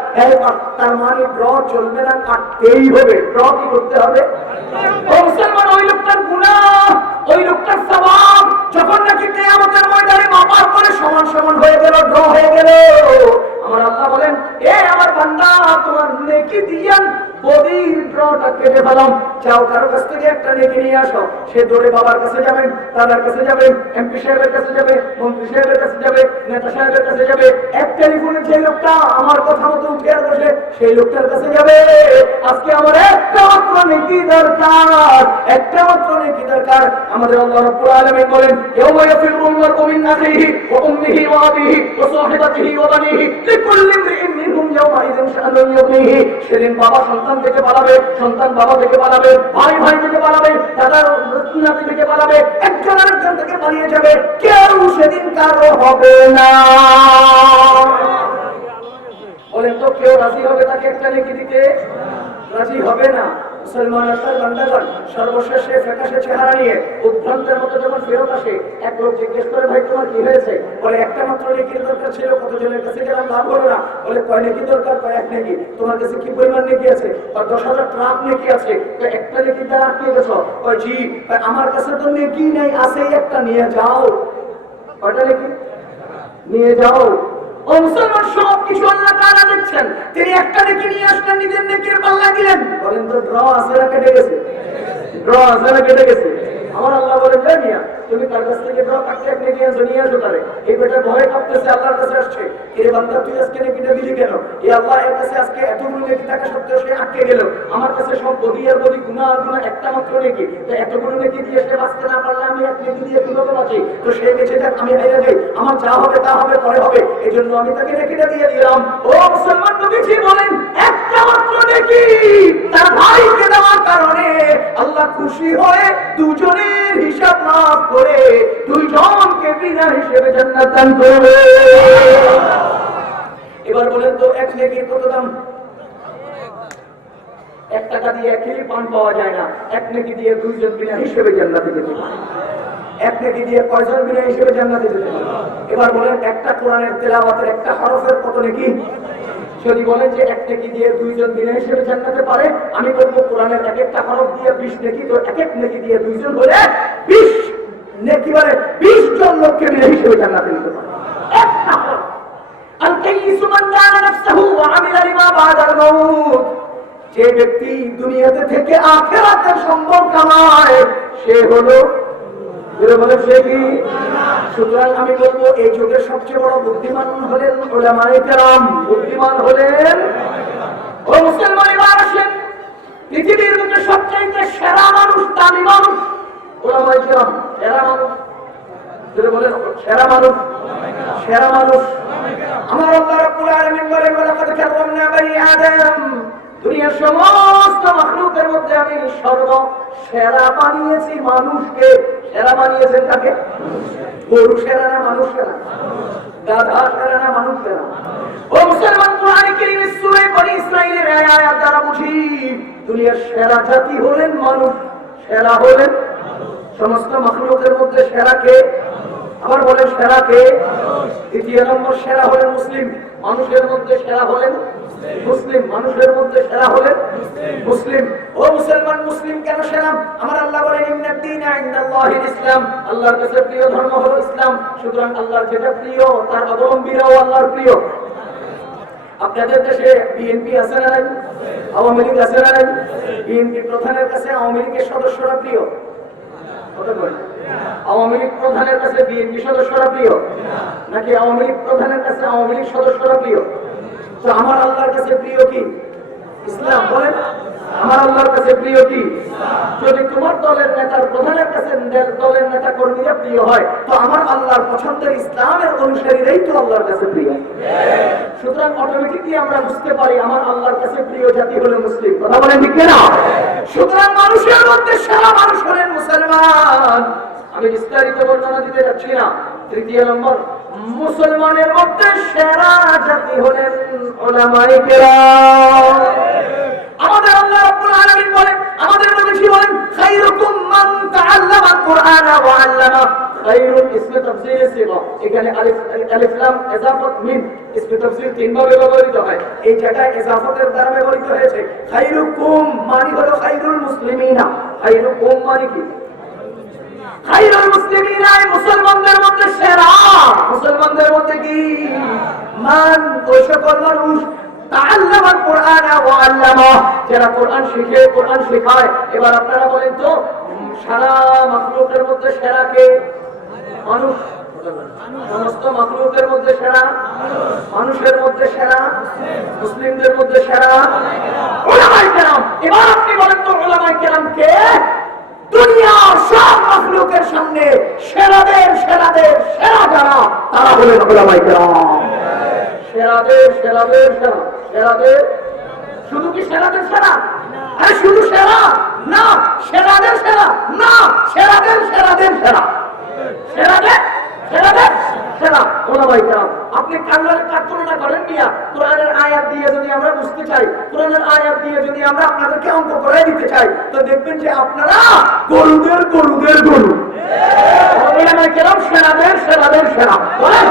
তার মানে ড্র চলবে না, কাটতেই হবে। ড্র কি করতে হবে? মুসলমান, ওই লোকটার গুনাহ, ওই লোকটার সওয়াব যখন নাকি কিয়ামতের ময়দানে মাপার পেলাম, যাও কারো কাছ থেকে একটা নেকি নিয়ে আসো। সে দৌড়ে বাবার কাছে যাবেন, দাদার কাছে যাবেন, এমপি সাহেবের কাছে যাবে, মন্ত্রী সাহেবের কাছে যাবে, নেতা সাহেবের কাছে যাবে। এক টেলিফোনে যে লোকটা আমার কথা মতো উঠে আর বসে, সেই লোকটার কাছে যাবে। আজকে আমার একটা মাত্র নেকি দরকার, একটা মাত্র নেকি দরকার। আমাদের আল্লাহ রাব্বুল আলামিন বলেন, ইয়াওমা ইয়াফিরুল মারউ মিন আখিহি ওয়া উম্মিহি ওয়া আবিহি ওয়া সাহিবাতিহি ওয়া বানিহি লিকুল্লি ইমরিইন মিনহুম ইয়াওমা ইযিন শাআনুন ইউগনিহি। সেদিন বাবা সন্তান থেকে পালাবে, সন্তান বাবা থেকে পালাবে, ভাই ভাই থেকে পালাবে, দাদা নাতি থেকে পালাবে, একজন আরেকজন থেকে পালিয়ে যাবে, কেউ সেদিন কারো হবে না। বলেন তো কেউ রাজি হবে তাকে একটা নেকি দিতে? রাজি হবে না। মুসলমান আসার বান্দাগণ সর্বশেষে ফ্যাকাশে চেহারা নিয়ে উদ্ভ্রান্তের মতো যখন ফেরত আসে, এক লোক জিজ্ঞেস করে, ভাই তোমার কি হয়েছে? বলে একটা মাত্র নেকির দরকার ছিল, কতজনের কাছে গেলাম লাভ হলো না। বলে কয় নেকি দরকার? কয় এক নেকি। তোমার কাছে কি পরিমাণ নেকি আছে? 10,000 ট্রাক নেকি আছে। একটা নেকি দ্বারা আটকে গেছ? কয় জি। আমার কাছে তো নেকি নেই, আছে একটা, নিয়ে যাও। কয়টা নেকি? নিয়ে যাও। ও মুসলমান, সব কিছু আল্লাহ তাআলা দেখছেন। তিনি একটা নেকি নিয়ে আসলেন, নিজের নেকির পাল্লা দিলেন। বলেন তো ড্র আছে না কেটে গেছে? ড্র আছে না কেটে গেছে? আমার আল্লাহ বলেন, যাই মিয়া, তুমি তার কাছ থেকে ড্র কাটতে এক নেকি আনছো, নিয়ে আসো তারে। এই বেটা ভয় কাঁপতেছে, আল্লাহর কাছে আসছে। এর বান্দা তুই আজকে নেকিটা দিলি কেন? এই আল্লাহ এর কাছে আজকে এতগুলো নেকি থাকা সত্ত্বেও সে আটকে গেল। আমার কাছে সব বদি আর বদি, গুনাহ আর গুনাহ, একটা মাত্র নেকি। তো এতগুলো নেকি দিয়ে সে বাঁচতে না পারলে আমি এক নেকি দিয়ে কিভাবে বাঁচি? তো সে বেঁচে যাক, আমি হারিয়ে যাই, আমার যা হবে তা হবে, পরে হবে। এই জন্য আমি তাকে নেকিটা দিয়ে দিলাম। ও মুসলমান, নবীজি বলেন, একটা মাত্র নেকি তার ভাইকে দেওয়ার কারণে আল্লাহ খুশি হয়ে দুজনের হিসাব মাফ করে দুইজনকে বিনা হিসেবে জান্নাত দান করবে। এবার বলেন তো এক নেকির কত দাম? 1 টাকা দিয়ে 1 কেজি পান পাওয়া যায় না। এক নেকি দিয়ে দুইজন বিনা হিসেবে জান্নাতে যেতে পারে। এক নেকি দিয়ে কয়জন বিনা হিসেবে জান্নাতে যেতে পারে? এবার বলেন একটা কোরআনের তেলাওয়াতের একটা হরফের কত নেকি? যদি বলেন যে এক নেকি দিয়ে দুইজন বিনা হিসেবে জান্নাতে পারে, আমি বলবো কোরআনের এক একটা হরফ দিয়ে 20 নেকি, তো এক এক নেকি দিয়ে দুইজন হলে 20 নেকি, মানে 20 জন লোককে বিনা হিসেবে জান্নাতে নিতে পারে। একটা হরফ। আল কাইয়িসু মান দানা নাফসাহু ওয়া আমিলা লিমা বাদাল মাউত। যে ব্যক্তি দুনিয়াতে থেকে আখিরাতের সম্পদ কামায়, সে হলো, বলে সে কি? সুতরাং আমি বলবো এই যুগের সবচেয়ে বড় বুদ্ধিমান হলেন উলামায়ে কেরাম। বুদ্ধিমান হলেন ও মুসলমান। এবার আসেন, পৃথিবীর মধ্যে সবচেয়ে সেরা মানুষ, দামি মানুষ উলামায়ে কেরাম। সেরা মানুষ, যদি বলেন সেরা মানুষ, সেরা মানুষ আমার আল্লাহ রাব্বুল আলামিন বলেন, ওয়ালাকাদ কাররামনা বানি আদম। দুনিয়ার সমস্ত মাখলুকের মধ্যে আমি সর্ব সেরা বানিয়েছি মানুষকে। সেরা বানিয়েছেন কাকে? গরু সেরা না মানুষ সেরা? গাধা সেরা না মানুষ সেরা? ও মুসলমান, কোরআনে কারীমের সূরা বনী ইসরাঈলের আয়াত দ্বারা বুঝি দুনিয়ার সেরা জাতি হলেন মানুষ। সেরা হলেন সমস্ত মাখলুকের মধ্যে সেরা কে? আবার বলেন সেরা কে? দ্বিতীয় নম্বর সেরা হলেন মুসলিম। মানুষের মধ্যে সেরা হলেন মুসলিম। মানুষের মধ্যে সেরা হলেন মুসলিম। ও মুসলমান, মুসলিম কেন সেরা? আমার আল্লাহ বলেন, ইন্নাদ দীনা ইনদাল্লাহিল ইসলাম। আল্লাহর কাছে প্রিয় ধর্ম হলো ইসলাম। সুতরাং আল্লাহর যেটা প্রিয় তার অবলম্বীরাও আল্লাহর প্রিয়। আপনাদের দেশে বিএনপি আছে না নাই? আওয়ামী লীগ আছে না নাই? বিএনপি প্রধানের কাছে আওয়ামী লীগের সদস্যরা প্রিয়। আওয়ামী লীগ প্রধানের কাছে বিএনপি সদস্যরা প্রিয়, নাকি আওয়ামী লীগ প্রধানের কাছে আওয়ামী লীগ সদস্যরা প্রিয়? তো আমার আল্লাহর কাছে প্রিয় কি? ইসলাম। বলেন, আমার আল্লাহর কাছে প্রিয় কি? যদি তোমার দলের নেতার প্রধানের কাছে দলের নেতা কর্মীরা প্রিয় হয়, তো আমার আল্লাহর পছন্দের ইসলামের অনুসারীরাই তো আল্লাহর কাছে প্রিয়। সুতরাং অটোমেটিকলি আমরা বুঝতে পারি আমার আল্লাহর কাছে প্রিয় জাতি হলো মুসলিম। কথা বলেন ঠিক না? সুতরাং মানুষের মধ্যে সেরা মানুষ হলেন মুসলমান। আমি বিস্তারিত বর্ণনা দিতে যাচ্ছি না। তৃতীয় নম্বর, মুসলমানের মধ্যে সেরা জাতি হলেন উলামায়ে কেরাম। আমাদের আল্লাহ রাব্বুল আলামিন বলেন, আমাদের নবী বলেন, খায়রুকুম মান তাআল্লামাল কুরআনা ওয়া আল্লামা। খায়রুল ইসমে তাফসীর সিগা, এখানে আলিফ লাম ইজাফাত মিন ইসমে তাফসীর 3 ভাবে ব্যবহৃত হয়। এই জায়গায় ইজাফাতের দ্বারা ব্যবহৃত হয়েছে। খায়রুকুম মানে হলো খায়রুল মুসলিমিনা। খায়রুকুম মানে কি? খায়রুল মুসলিমিনা, মুসলমানদের মধ্যে সেরা। মুসলমানদের মধ্যে কি মান? ওই সকল মানুষ তাআল্লামাল কুরআনা ওয়া আল্লামা, যারা কোরআন শিখে, কোরআন শেখায়। এবার আপনারা বলেন তো, সারা মাখলুকের মধ্যে সেরা কে? মানুষ। সমস্ত মাখলুকের মধ্যে সেরা মানুষের মধ্যে সেরা, মুসলিমদের মধ্যে সেরা উলামায়ে কেরাম। এবার আপনি বলেন তো, উলামায়ে কেরাম কে? দুনিয়ার সব মাখলুকের সামনে সেরাদের সেরাদের সেরা যারা, তারা হলেন উলামায়ে কেরাম। সেরাদের সেরাদের সেরা, সেরাদের শুধু কি সেরাদের সেরা? আরে শুধু সেরা না, সেরাদের সেরা না, সেরাদের সেরাদের সেরা, সেরাদের সেরাদের সেরা উলামায়ে কেরাম। আপনি কাল্লার তুলনা করেন মিয়া, কোরআনের আয়াত দিয়ে যদি আমরা বুঝতে চাই, কোরআনের আয়াত দিয়ে যদি আমরা আপনাদেরকে অঙ্ক করে দিতে চাই, তো দেখবেন যে আপনারা গরুদের গরুদের গরু। উলামায়ে কেরাম সেরাদের সেরাদের সেরা। বলেন,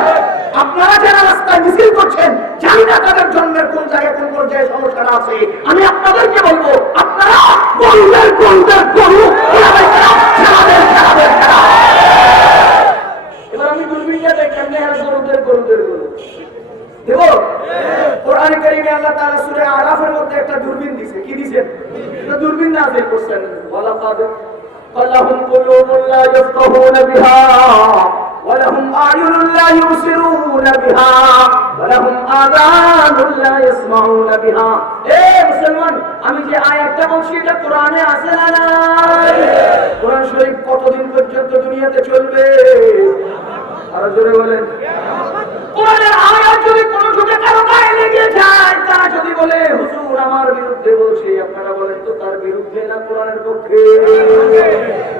আপনারা যারা রাস্তায় মিছিল করছেন, জানি না তাদের জন্মের কোন জায়গায় কোন পর্যায়ে সমস্যাটা আছে, আমি আপনাদেরকে বলবো, আপনারা গরুদের গরুদের গরু, উলামায়ে কেরাম সেরাদের সেরাদের সেরা। এবার আমি দূরবীনটা দেখলাম না, গরুদের গরুদের গরু দেব। কোরআনে কারীমে আল্লাহ তাআলা সূরা আরাফের মধ্যে একটা দূরবীন দিয়েছে। কি দিয়েছেন? এটা দূরবীন নাযিল করছেন। ওয়ালাকাদ লাহুম কুলুবুন লা ইয়াফকাহুনা বিহা ওয়া লাহুম আ'য়ুনুন লা ইউবসিরুনা বিহা ওয়া লাহুম আযানুন লা ইয়াসমাউনা বিহা। এ মুসলমান, আমি যে আয়াতটা বলছি এটা কোরআনে আছে না নাই? কোরআন শরীফ কতদিন পর্যন্ত দুনিয়াতে চলবে? আরো জোরে বলেন। কোরআনের আয়াত যদি কোনো যুগে কারো গায়ে লেগে যায়, তারা যদি বলে হুজুর আমার বিরুদ্ধে বলছে, আপনারা বলেন তো তার বিরুদ্ধে না কোরআনের পক্ষে?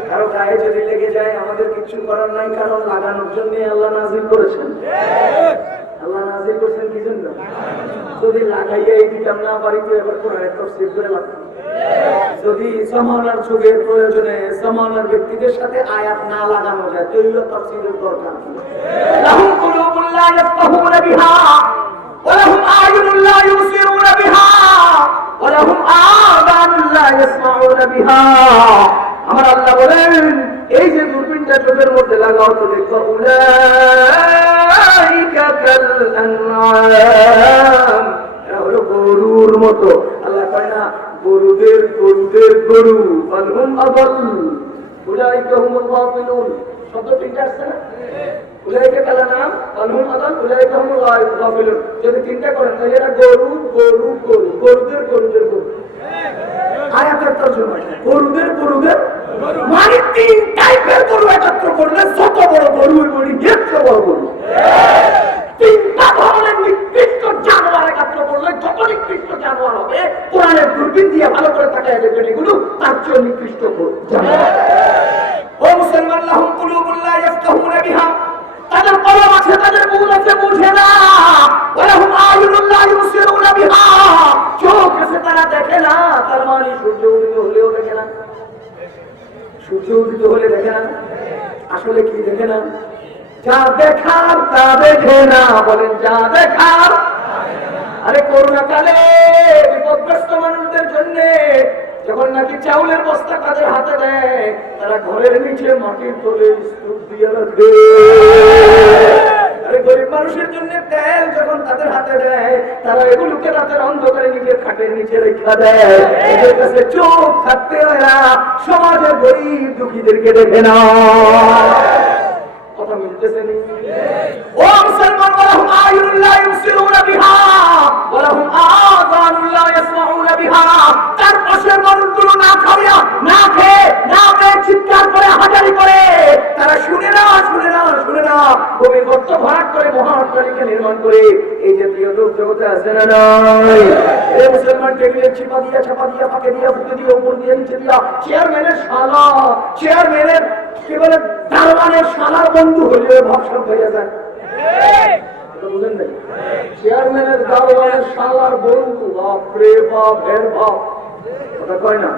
কারো গায়ে যদি লেগে যায়, আমাদের কিছু করার নাই, কারণ লাগানোর জন্য আল্লাহ নাযিল করেছেন। আল্লাহ নাযিল করেছেন কি জন্য? যদি লাগাইয়া এই দিতাম না পারি তো এবার কোরআনের তাফসীর করে লাগতো। যদি জামানার যুগের প্রয়োজনে জামানার ব্যক্তিদের সাথে আয়াত না লাগানো যায়, তাহলে তাফসীরের দরকার কি? লাহুম কুলুবুন লা ইয়াফকাহুনা বিহা ওয়া লাহুম আ'য়ুনুন লা ইউবসিরুনা বিহা ওয়া লাহুম আযানুন লা ইয়াসমাউনা বিহা। আমার আল্লাহ বলেন, এই যে দূরবীনটা চোখের মধ্যে লাগাও তো দেখো, উলাইকা কাল আনআম, এরা হলো গরুর মতো। আল্লাহ কয় না গরুদের গরুদের গরু, ফালহুম আযাল উলাইকা হুমুল গাফিলুন। শব্দ তিনটা আসছে না? উলাইকা কাল আনআম, ফালহুম আযাল উলাইকা হুমুল গাফিলুন। যদি তিনটা করেন তাহলে এরা গরু গরু গরু, গরুদের গরুদের গরু। আয়াতের তর্জমা গরুদের গরুদের, মানে তিন টাইপের গরু একত্র করলে যত বড় গরু বলি এর চেয়ে বড় গরু। তিনটা ধরনের নিকৃষ্ট জানোয়ার একত্র করলে যত নিকৃষ্ট জানোয়ার হবে, কোরআনের দূরবীন দিয়ে ভালো করে তাকায় দেখবেন এগুলো তার চেয়ে নিকৃষ্ট জানোয়ার। ও মুসলমান, লাহুম কুলুবুন লা ইয়াফকাহুনা বিহা, তাদের কলম আছে, তাদের মুখ আছে, বুঝে না। ওয়া লাহুম আ'য়ুনুন লা ইউবসিরুনা বিহা, চোখ আছে, তারা দেখে না। তার মানে সূর্য উদিত হলেও দেখে না, সূর্য উদিত হলে দেখে না। আসলে কি দেখে না? যা দেখার তা দেখে না। বলেন যা দেখার। আরে করোনা কালে বিপদগ্রস্ত মানুষদের জন্য যখন নাকি চাউলের বস্তা তাদের হাতে দেয়, তারা ঘরের নিচে মাটির তলে স্তূপ দিয়ে রাখে। আরে গরিব মানুষের জন্য তেল যখন তাদের হাতে দেয়, তারা এগুলোকে রাতের অন্ধকারে নিজের খাটের নিচে রেখা দেয়। এদের কাছে চোখ থাকতে হয় না, সমাজের গরিব দুঃখীদেরকে দেখে না। কথা মিলতেছে নি? ও মুসলমান, ওয়ালাহুম আ'য়ুনুন লা ইউবসিরুনা বিহা ওয়ালাহুম আযানুন লা ইয়াসমাউনা বিহা। তার পাশের মানুষগুলো না খাওয়া, না খেয়ে, না পেয়ে চিৎকার করে হাজারি করে, তারা শুনে না শুনে না শুনে না, ভূমি গর্ত ভরাট করে মহাঅট্টালিকা নির্মাণ করে। এই জাতীয় লোক জগতে আছে না নাই? এই মুসলমান টেবিলের চিপা দিয়া, ছাপা দিয়া, ফাঁকে দিয়া, ফুঁকে দিয়া, উপর দিয়ে, নিচে দিয়া, চেয়ারম্যানের শালা, চেয়ারম্যানের কি বলে দারোয়ানের শালার বন্ধু হলে ভাবসাব হয়ে যায়। বুঝেন নাই? চেয়ারম্যানের দারোয়ানের শালার বন্ধু, বাপরে বাপ, এর বাপ। কথা কয় না?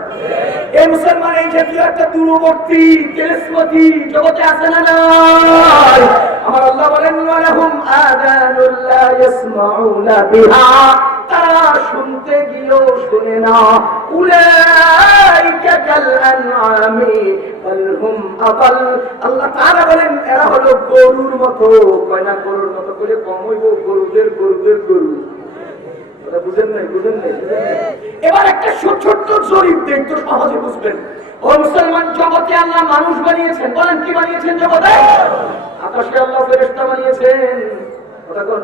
এই মুসলমান এই জাতীয় একটা দূরবর্তী তেজস্বতী জগতে আছে না নাই? আমার আল্লাহ বলেন, ওয়ালাহুম আযানুন লা ইয়াসমাউনা বিহা, তারা শুনতে গিয়েও শুনে না। উলাইকা কাল আনআমি বাল হুম আযাল। আল্লাহ তাআলা বলেন এরা হলো গরুর মতো। কয় না গরুর মতো করে কম হইব, গরুদের গরুদের গরু। বুঝেন নাই? এবার একটা ছোট্ট জরিপ দেন তো সহজে বুঝবেন। ও মুসলমান, জগতে আল্লাহ মানুষ বানিয়েছেন, বলেন কি বানিয়েছেন জগতে? আকাশে আল্লাহ ফেরেশতা বানিয়েছেন, ওটা কোন?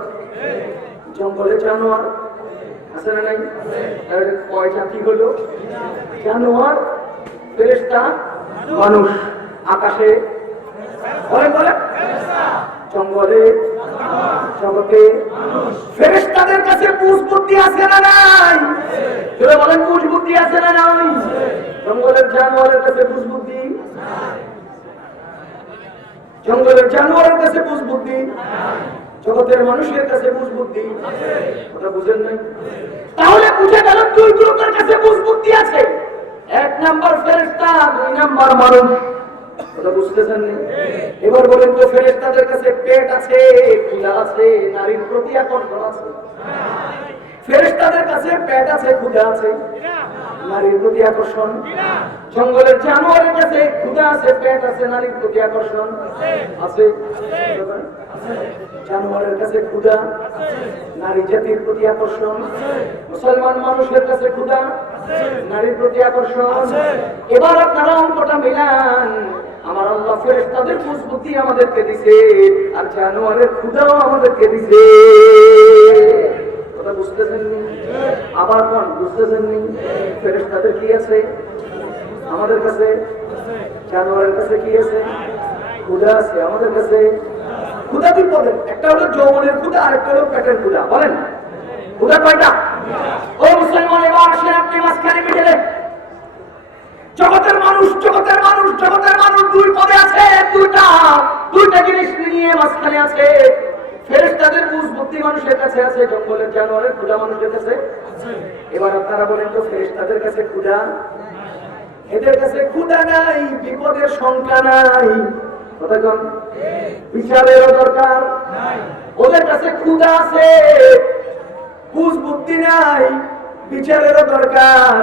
জঙ্গলে জানোয়ার আছে না নাই? কয় জাতি হলো? জানোয়ার, ফেরেশতা, মানুষ। আকাশে বলেন জঙ্গলে, জগতে ফেরেশতাদের কাছে বুঝ বুদ্ধি আছে না নাই? বলেন বুঝ বুদ্ধি আছে না নাই? জঙ্গলের জানোয়ারের কাছে বুঝ বুদ্ধি, জঙ্গলের জানোয়ারের কাছে বুঝ বুদ্ধি, জগতের মানুষের কাছে বুঝ বুদ্ধি, ওটা বুঝেন নাই? তাহলে বুঝে গেল দুই গ্রুপের কাছে বুঝ বুদ্ধি আছে, এক নাম্বার ফেরেশতা, দুই নাম্বার মানুষ। ওটা বুঝতেছেন না? এবার বলেন তো, ফেরেশতাদের কাছে পেট আছে, ক্ষুধা আছে, নারীর প্রতি আকর্ষণ আছে? ফেরেশতাদের কাছে পেট আছে, ক্ষুধা আছে, নারীর প্রতি আকর্ষণ? জঙ্গলের জানোয়ারের কাছে ক্ষুধা আছে, পেট আছে, নারীর প্রতি আকর্ষণ আছে? জানোয়ারের কাছে ক্ষুধা, নারী জাতির প্রতি আকর্ষণ। মুসলমান মানুষের কাছে ক্ষুধা, নারীর প্রতি আকর্ষণ। এবার আপনারা অঙ্কটা মিলান, আমার আল্লাহ ফেরেশতাদের বুদ্ধি আমাদেরকে দিছে, আর জানোয়ারের ক্ষুধাও আমাদেরকে দিছে। কথা বুঝতেছেন নি? আবার কোন বুঝতেছেন নি? ফেরেশতাদের কি আছে আমাদের কাছে, জানোয়ারের কাছে কি আছে? ক্ষুধা আছে আমাদের কাছে। ক্ষুধা দুই পদের, একটা হলো যৌবনের ক্ষুধা, আরেকটা হলো পেটের ক্ষুধা। বলেন ক্ষুধা কয়টা? ও মুসলমান, এবার আসেন আপনি মাঝখানে মিলে জগতের মানুষ দুই পদে আছে, দুইটা জিনিস নিয়ে মাঝখানে আছে। ফেরেশতাদের বুঝ বুদ্ধি মানুষের কাছে আছে, জঙ্গলের জানোয়ারের ক্ষুধা মানুষের কাছে। এবার আপনারা বলেন তো, ফেরেশতাদের কাছে ক্ষুধা, এদের কাছে ক্ষুধা নাই, বিপদের সংখ্যা নাই, বিচারেরও দরকার নাই। ওদের কাছে ক্ষুধা আছে, বুঝ বুদ্ধি নাই, বিচারেরও দরকার।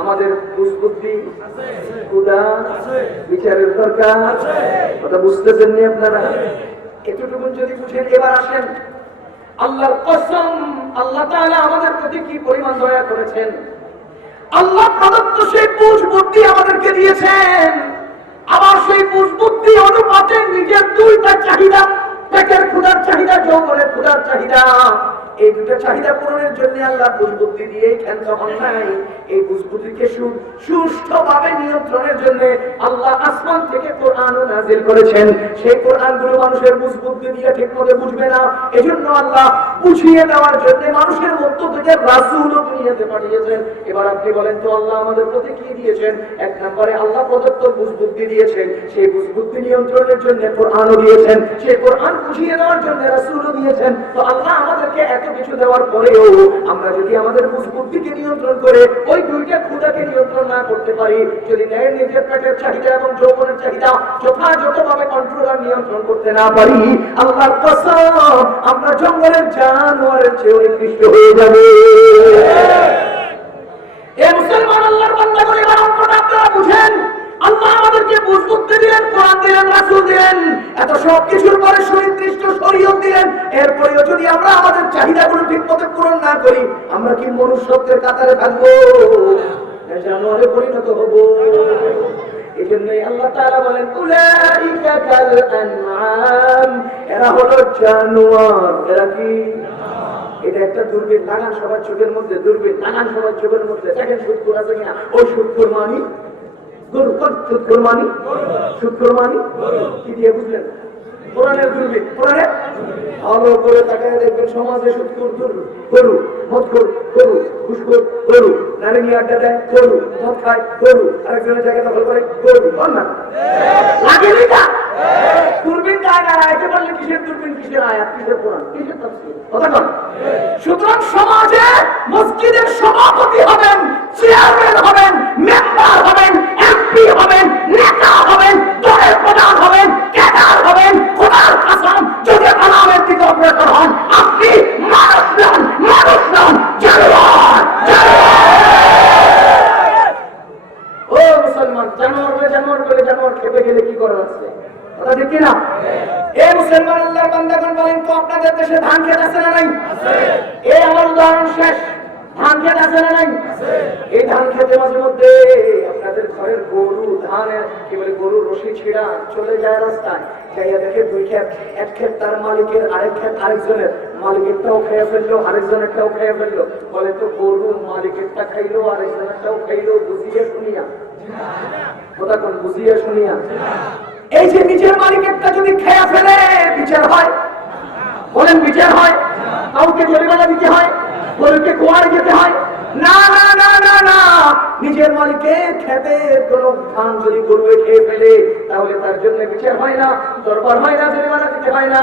আমাদের বুঝ বুদ্ধি, ক্ষুধা, বিচারের দরকার। কথা বুঝতেছেন নি আপনারা? এতটুকু যদি বুঝেন, এবার আসেন আল্লাহর কসম, আল্লাহ তাআলা আমাদের প্রতি কি পরিমাণ দয়া করেছেন। আল্লাহ প্রদত্ত সেই বুঝ বুদ্ধি আমাদেরকে দিয়েছেন, আবার সেই বুঝ বুদ্ধি অনুপাতে নিজের দুইটা চাহিদা, পেটের ক্ষুধার চাহিদা, যৌবনের ক্ষুধার চাহিদা, এই দুটো চাহিদা পূরণের জন্য আল্লাহ বুঝ বুদ্ধি দিয়ে ক্ষান্ত হন নাই। এই বুঝ বুদ্ধিকে সুষ্ঠুভাবে নিয়ন্ত্রণের জন্য আল্লাহ আসমান থেকে কোরআন নাযিল করেছেন। সেই কোরআনগুলো মানুষের বুঝ বুদ্ধি দিয়ে ঠিকমতো বুঝবে না, এজন্য আল্লাহ বুঝিয়ে দেওয়ার জন্য মানুষের মধ্য থেকে রাসূলও দুনিয়াতে পাঠিয়েছেন। এবার আপনি বলেন তো, আল্লাহ আমাদের প্রতি কি দিয়েছেন? এক নম্বরে আল্লাহ প্রদত্ত বুঝ বুদ্ধি দিয়েছেন, সেই বুঝ বুদ্ধি নিয়ন্ত্রণের জন্য কোরআনও দিয়েছেন, সেই কোরআন বুঝিয়ে দেওয়ার জন্য রাসূলও দিয়েছেন। তো আল্লাহ আমাদেরকে এত কিছু দেওয়ার পরেও আমরা যদি আমাদের বুঝ বুদ্ধিকে নিয়ন্ত্রণ করে ওই দুইটা ক্ষুধাকে নিয়ন্ত্রণ না করতে পারি, যদি নিজের পেটের চাহিদা এবং যৌবনের চাহিদা যথাযথভাবে কন্ট্রোল আর নিয়ন্ত্রণ করতে না পারি, আল্লাহর কসম আমরা জঙ্গলের জানোয়ারের চেয়ে নিকৃষ্ট হয়ে যাবে। এ মুসলমান আল্লাহর বান্দাগণ, এবার অন্তত আপনারা বুঝেন, আল্লাহ আমাদেরকে বুঝ বুদ্ধি দিলেন, কোরআন দিলেন, রাসূল দিলেন, এত সব কিছুর পরে সুনির্দিষ্ট শরীয়ত দিলেন। এরপরেও যদি আমরা আমাদের চাহিদাগুলো ঠিকমতো পূরণ না করি, আমরা কি মনুষ্যত্বের কাতারে থাকবো, জানোয়ারে পরিণত হব? এজন্যই আল্লাহ তাআলা বলেন, উলাইকা কাল আনআম, এরা হলো জানোয়ার। এরা কি? এটা একটা দূরবীন, লাগান সবার চোখের মধ্যে, দূরবীন লাগান সবার চোখের মধ্যে। দেখেন সুদখোর আছে কিনা? ওই সুদখোর মানি গরু, সুদখোর মানি, সুদখোর মানি কি দিয়ে বুঝলেন? কোরআনের দূরবীন, কোরআনের ভালো করে তাকায় দেখবেন, সমাজে সুদখোর গরু, মদখোর গরু, ঘুষখোর গরু, নারী নিয়ে আড্ডা দেয় গরু, মদ খায় গরু, আরেকজনের জায়গা দখল করে গরু। না লাগেনি না দূরবীন গায়ে আয়াতে বললে কিসের দূরবীন, কিসের আয়াত, কিসের কোরআন, কিসের তাফসীর? কথা বল। সুতরাং সমাজে মসজিদের সভাপতি হবেন, চেয়ারম্যান হবেন, মেম্বার হবেন, এমপি হবেন, নেতা হবেন, দলের প্রধান হবেন, ক্যাডার হবেন, খোদার কসম যদি আলামের দিকে অগ্রসর হন, আপনি মানুষ নন, জানোয়ার। ও মুসলমান, জানোয়ার বলে জানোয়ার খেপে গেলে কি করার আছে? কথা ঠিক কিনা? মুসলমান আল্লাহর বান্দাগণ বলেন তো আপনাদের দেশে ধান ক্ষেত আছে না নাই? এই আমার উদাহরণ শেষ। ধান ক্ষেত আছে না নাই? এই ধান ক্ষেতের মাঝে মধ্যে আপনাদের ঘরের গরু ধানের কি বলে গরুর রশি ছিঁড়া চলে যায় রাস্তায়, যাইয়া দেখে দুই ক্ষেত, এক ক্ষেত তার মালিকের, আরেক ক্ষেত আরেকজনের, মালিকেরটাও খেয়ে ফেললো আরেকজনেরটাও খেয়ে ফেললো। বলে তো গরু মালিকেরটা খাইলো আরেকজনেরটাও খাইলো, বুঝিয়ে শুনিয়া কথা কোন বুঝিয়ে শুনিয়া। এই যে নিজের মালিকেরটা যদি খেয়ে ফেলে বিচার হয়? বলেন বিচার হয়? কাউকে জরিমানা দিতে হয়? গরুকে কুয়ারে যেতে হয়? না না না না না, নিজের মালিকের খেতে কোনো ধান যদি গরু খেয়ে ফেলে তাহলে তার জন্য বিচার হয় না, দরবার হয় না, জরিমানা দিতে হয় না।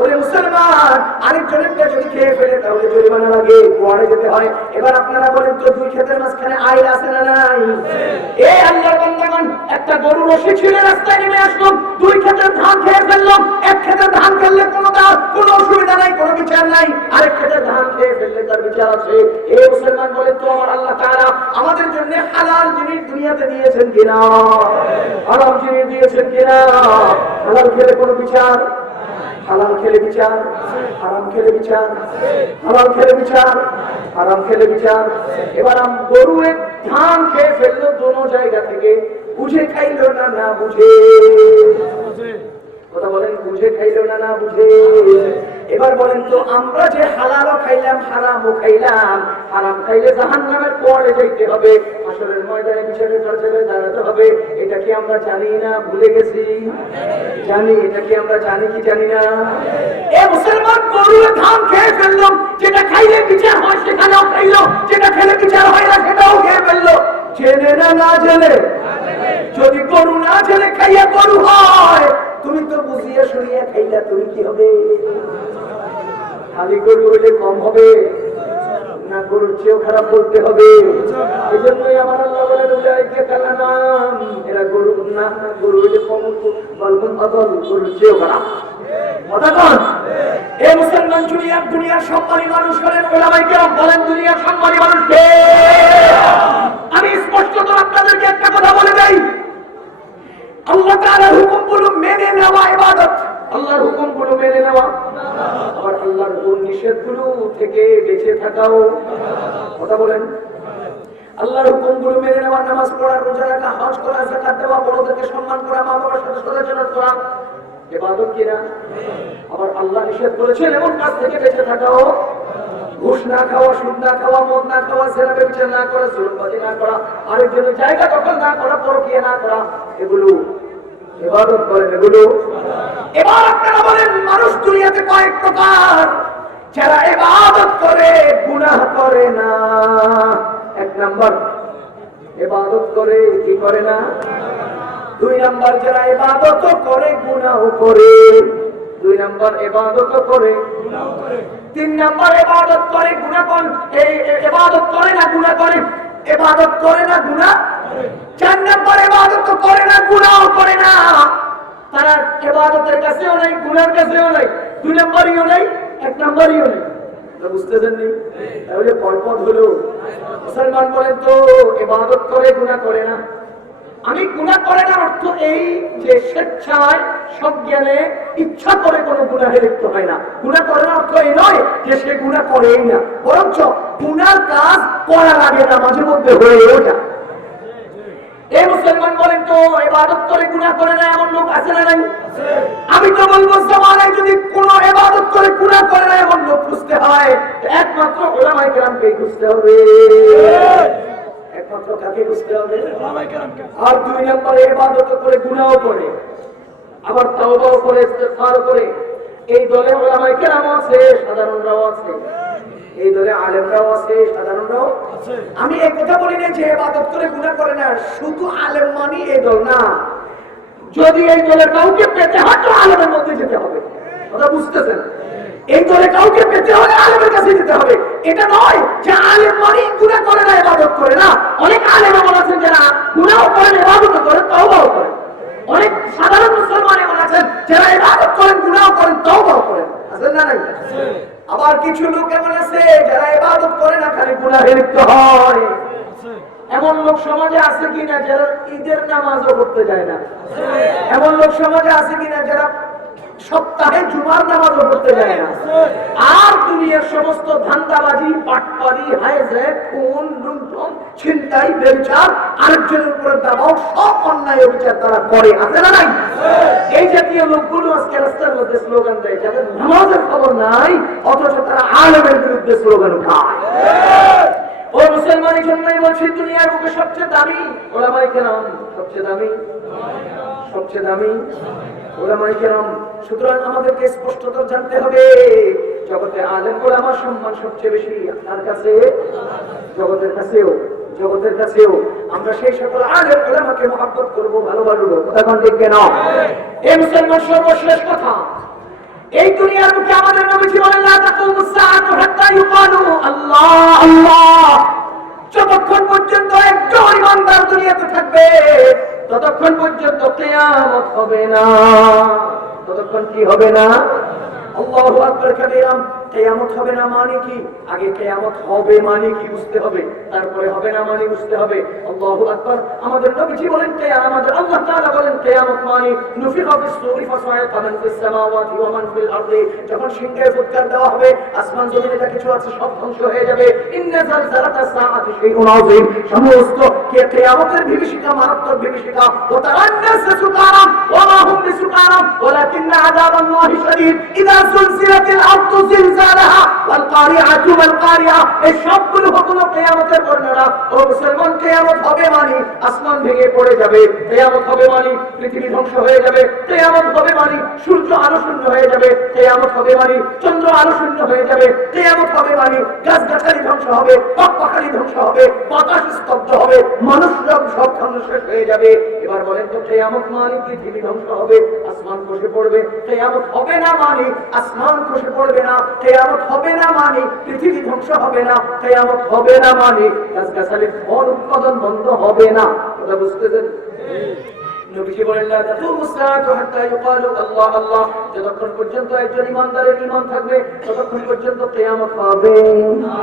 ওরে মুসলমান, আরেকজনেরটা যদি খেয়ে ফেলে তাহলে জরিমানা লাগে, কুয়ারে যেতে হয়। এবার আপনারা বলেন তো দুই ক্ষেতের মাঝখানে আইল আছে না নাই? এই আল্লাহর বান্দাগণ, একটা গরু রশি ছিঁড়ে রাস্তায় নেমে আসলো, দুই ক্ষেতের ধান খেয়ে ফেললো। এক ক্ষেতের ধান ফেললে কোনো অসুবিধা নাই, কোনো বিচার নাই, আরেক ক্ষেতের ধান খেয়ে ফেললে তার বিচার আছে। এই মুসলমান বলেন তো আমার আল্লাহ তাআলা আমাদের জন্য হালাল জিনিস দুনিয়াতে দিয়েছেন কিনা? হারাম জিনিস দিয়েছেন কিনা? হালাল খেলে কোনো বিচার? হালাল খেলে বিচার, হারাম খেলে বিচার, হালাল খেলে বিচার, হারাম খেলে বিচার। এবার গরু ধান খেয়ে ফেললো দোনো জায়গা থেকে, বুঝে খাইলো না না বুঝে? কথা বলেন, বুঝে খাইলো না না বুঝে? এবার বলেন তো আমরা যে হালালও খাইলাম হারামও খাইলাম, হারাম খাইলে জাহান্নামের পরে যাইতে হবে, হাসরের ময়দানে বিচারের কাছে দাঁড়াতে হবে, এটা কি আমরা জানি না? ভুলে গেছি? জানি। এটা কি আমরা জানি কি জানি না? এ মুসলমান, গরু ধান খেয়ে ফেললো, যেটা খাইলে বিচার হয় সেখানেও খাইলো, যেটা খেলে বিচার হয় না সেটাও খেয়ে ফেললো। জেনে না না জেনে? যদি গরু না জেনে খাইয়া গরু হয়, তুমি তো বুঝিয়ে শুনিয়ে খাইলা, তুমি কি হবে? খালি গরু হইলে কম হবে না গরুর চেয়েও খারাপ বলতে হবে? এই জন্যই আমার আল্লাহ বলেন উলাইকা কালানাম, এরা গরু না, গরু হইলে কম বলবুন অদল, গরুর চেয়েও খারাপ। কথা বল। এই মুসলমান দুনিয়ার সম্মানী মানুষ হলেন ওলামায়ে কেরাম। বলেন দুনিয়ার সম্মানী মানুষ কে? আমি স্পষ্টত আপনাদেরকে একটা কথা বলে দেই, আল্লাহ তাআলার হুকুমগুলো মেনে নেওয়া ইবাদত। আল্লাহর হুকুমগুলো মেনে নেওয়া, আবার আল্লাহর হুকুম নিষেধগুলো থেকে বেঁচে থাকাও। কথা বলেন। আল্লাহর হুকুমগুলো মেনে নেওয়া, নামাজ পড়া, রোজা রাখা, হজ করা, যাকাত দেওয়া, বড়দেরকে সম্মান করা, মা বাবার সাথে সদাচরণ করা ইবাদত কিনা? আবার আল্লাহ নিষেধ করেছেন এমন কাজ থেকে বেঁচে থাকাও। ঘুষ না খাওয়া, সুদ না খাওয়া, মদ না খাওয়া, জেনা ব্যভিচার না করা, জুলুমবাজি না করা, আরেকজনের জায়গা দখল না করা, পরকীয়া না করা, এগুলো ইবাদত করেন। এগুলো এবার আপনারা বলেন মানুষ দুনিয়াতে কয়েক প্রকার, যারা ইবাদত করে গুনাহ করে না। এক নাম্বার, ইবাদত করে কি করে না? দুই নাম্বার, যারা ইবাদত করে গুনাহ করে। দুই নাম্বার, ইবাদত করে গুনাহ করে। তিন নাম্বার, ইবাদত করে গুনাহ করে, এই ইবাদত করে না গুনাহ করে, ইবাদত করে না গুনাহ করে। চার নাম্বার, ইবাদত করে না গুনাহ করে না, তারা ইবাদতের কাছেও নাই, গুনাহের কাছেও নাই, দুই নাম্বারইও নাই, এক নাম্বারইও নাই। বুঝতেছেন নি? তাহলে কয় পদ হলো? মুসলমান বলেন তো ইবাদত করে গুনাহ করে না। আমি গুনাহ করে না অর্থ এই যে স্বেচ্ছায় সজ্ঞানে ইচ্ছা করে কোনো গুনাহে লিপ্ত হয় না। গুনাহ করার অর্থ এই নয় যে সে গুনাহ করেই না, বরঞ্চ গুনার কাজ করার আগে না মাঝে মধ্যে হয়েও যায়। এই মুসলমান বলেন তো ইবাদত করে গুনাহ করে না এমন লোক আছে না নাই? আমি তো বলবো জামানায় যদি কোন ইবাদত করে গুনাহ করে না এমন লোক খুঁজতে হয়, একমাত্র উলামায়ে কেরামকে খুঁজতে হবে। একমাত্র কাকে খুঁজতে হবে? উলামায়ে কেরামকে। আর দুই নম্বরে ইবাদত করে গুনাহ করে, আবার তাওবাও করে, ইস্তিগফার করে। এই দলে উলামায়ে কেরাম আছে, সাধারণরাও আছে। এই দলে আলেমরাও আছে, সাধারণরাও আছে। আমি এই কথা বলি না যে ইবাদত করে গুনাহ করে না শুধু আলেম মানি এই দল না। যদি এই দলের কাউকে পেতে হয় তো আলেমের মধ্যে যেতে হবে। কথা বুঝতেছেন? এই দলে কাউকে পেতে হলে আলেমের কাছে যেতে হবে। এটা নয় যে আলেম মানি গুনাহ করে না, ইবাদত করে না। অনেক আলেম এমন আছেন যারা গুনাহ করেন, ইবাদত করেন, তাওবাও করেন। অনেক সাধারণ মুসলমান এমন আছেন যারা ইবাদত করেন, গুনাহ করেন, তাওবাও করেন। আছেন না নাই? আবার কিছু লোক এমন আছে যারা ইবাদত করে না, খালি গুনাহে লিপ্ত হয়। এমন লোক সমাজে আছে কিনা যারা ঈদের নামাজও পড়তে যায় না? এমন লোক সমাজে আছে কিনা যারা সপ্তাহে জুমার নামাজও পড়তে যায় না। আর দুনিয়ার সমস্ত ধান্দাবাজি, পাটপারি, হাইজে, খুন, লুণ্ঠন, ছিনতাই, ব্যভিচার, আরেকজনের উপরে দাবাও, সব অন্যায় অবিচার তারা করে, আছে না নাই? এই জাতীয় লোকগুলো আজকে রাস্তার মধ্যে স্লোগান দেয়, যাদের নামাজের খবর নাই, অথচ তারা আলেমের বিরুদ্ধে স্লোগান উঠায়। ও মুসলমান, এই জন্যই বলছি দুনিয়ার বুকে সবচেয়ে দামি ওলামায়ে কেরাম, সবচেয়ে দামি, সবচেয়ে দামি ওলামায়ে কেরাম। সুতরাং আমাদেরকে স্পষ্টত জানতে হবে, জগতে আলেম ওলামার সম্মান সবচেয়ে বেশি তার কাছে, জগতের কাছেও, জগতের কাছেও। আমরা সেই সকল আলেম ওলামাকে মহব্বত করবো, ভালোবাসবো। কথা কোন ঠিক কেন? এই মুসলমান, সর্বশেষ কথা, এই দুনিয়ার মুখে আমাদের নবীজি বলেন, লা তাকুমুস সাআতু হাত্তা ইউকালু আল্লাহ আল্লাহ। যতক্ষণ পর্যন্ত একজন ইমানদার দুনিয়াতে থাকবে, ততক্ষণ পর্যন্ত কিয়ামত হবে না। ততক্ষণ কি হবে না? আল্লাহু আকবার কাবীরা। কিয়ামত হবে না মানে কি? আগে কিয়ামত হবে মানে কি বুঝতে হবে, তারপরে হবে না মানে বুঝতে হবে। আল্লাহু আকবার। আমাদের নবীজি বলেন কিয়ামত, আল্লাহ তাআলা বলেন কিয়ামত মানে নুফিখা ফিস-সূরি ফাসায়কা মান ফিস-সামাওয়াতি ওয়া মান ফিল আরদি। যখন সিংহের ফুৎকার দেওয়া হবে, আসমান জমিনে যা কিছু আছে সব ধ্বংস হয়ে যাবে। ইন্না যালজালাতাস সাআতি শাইউন আযীম। সমস্ত কিয়ামতের বিভীষিকা মারাত্মক বিভীষিকা। ওয়া তাআন্নাস সুকারা ওয়া মা হুম বিসুকারা ওয়ালাকিন্না আযাবাল্লাহি শাদীদ। ইযা যুলজিলাতিল আরদু জিলজালাহা ওয়াল কারিআতু ওয়াল কারিআ। এই সবগুলো হলো কিয়ামতের বর্ণনা। ও মুসলমান, কিয়ামত হবে মানে আসমান ভেঙে পড়ে যাবে, কিয়ামত হবে মানে পৃথিবী ধ্বংস হয়ে যাবে, কিয়ামত হবে মানে সূর্য আলো শূন্য হয়ে যাবে, কিয়ামত হবে মানে চন্দ্র আলো শূন্য হয়ে যাবে, কিয়ামত হবে মানে গাছগাছালি ধ্বংস হবে, পাখি ধ্বংস হবে, বাতাস স্তব্ধ হবে, মানুষ সব ধ্বংস শেষ হয়ে যাবে। এবার বলেন তো, কিয়ামত মানে পৃথিবী ধ্বংস হবে, আসমান খসে পড়বে। কিয়ামত হবে না মানে আসমান খসে পড়বে না, কিয়ামত হবে না মানে পৃথিবী ধ্বংস হবে না, কিয়ামত হবে না মানে গাছগাছালির ফল উৎপাদন বন্ধ হবে না। কথা বুঝতেছেন? নবীজি বলেন, লা তাকুমুস সাআতু হাত্তা ইউকালু আল্লাহ আল্লাহ। যতক্ষণ পর্যন্ত একজন ইমানদারের ঈমান থাকবে, ততক্ষণ পর্যন্ত কিয়ামত হবে না।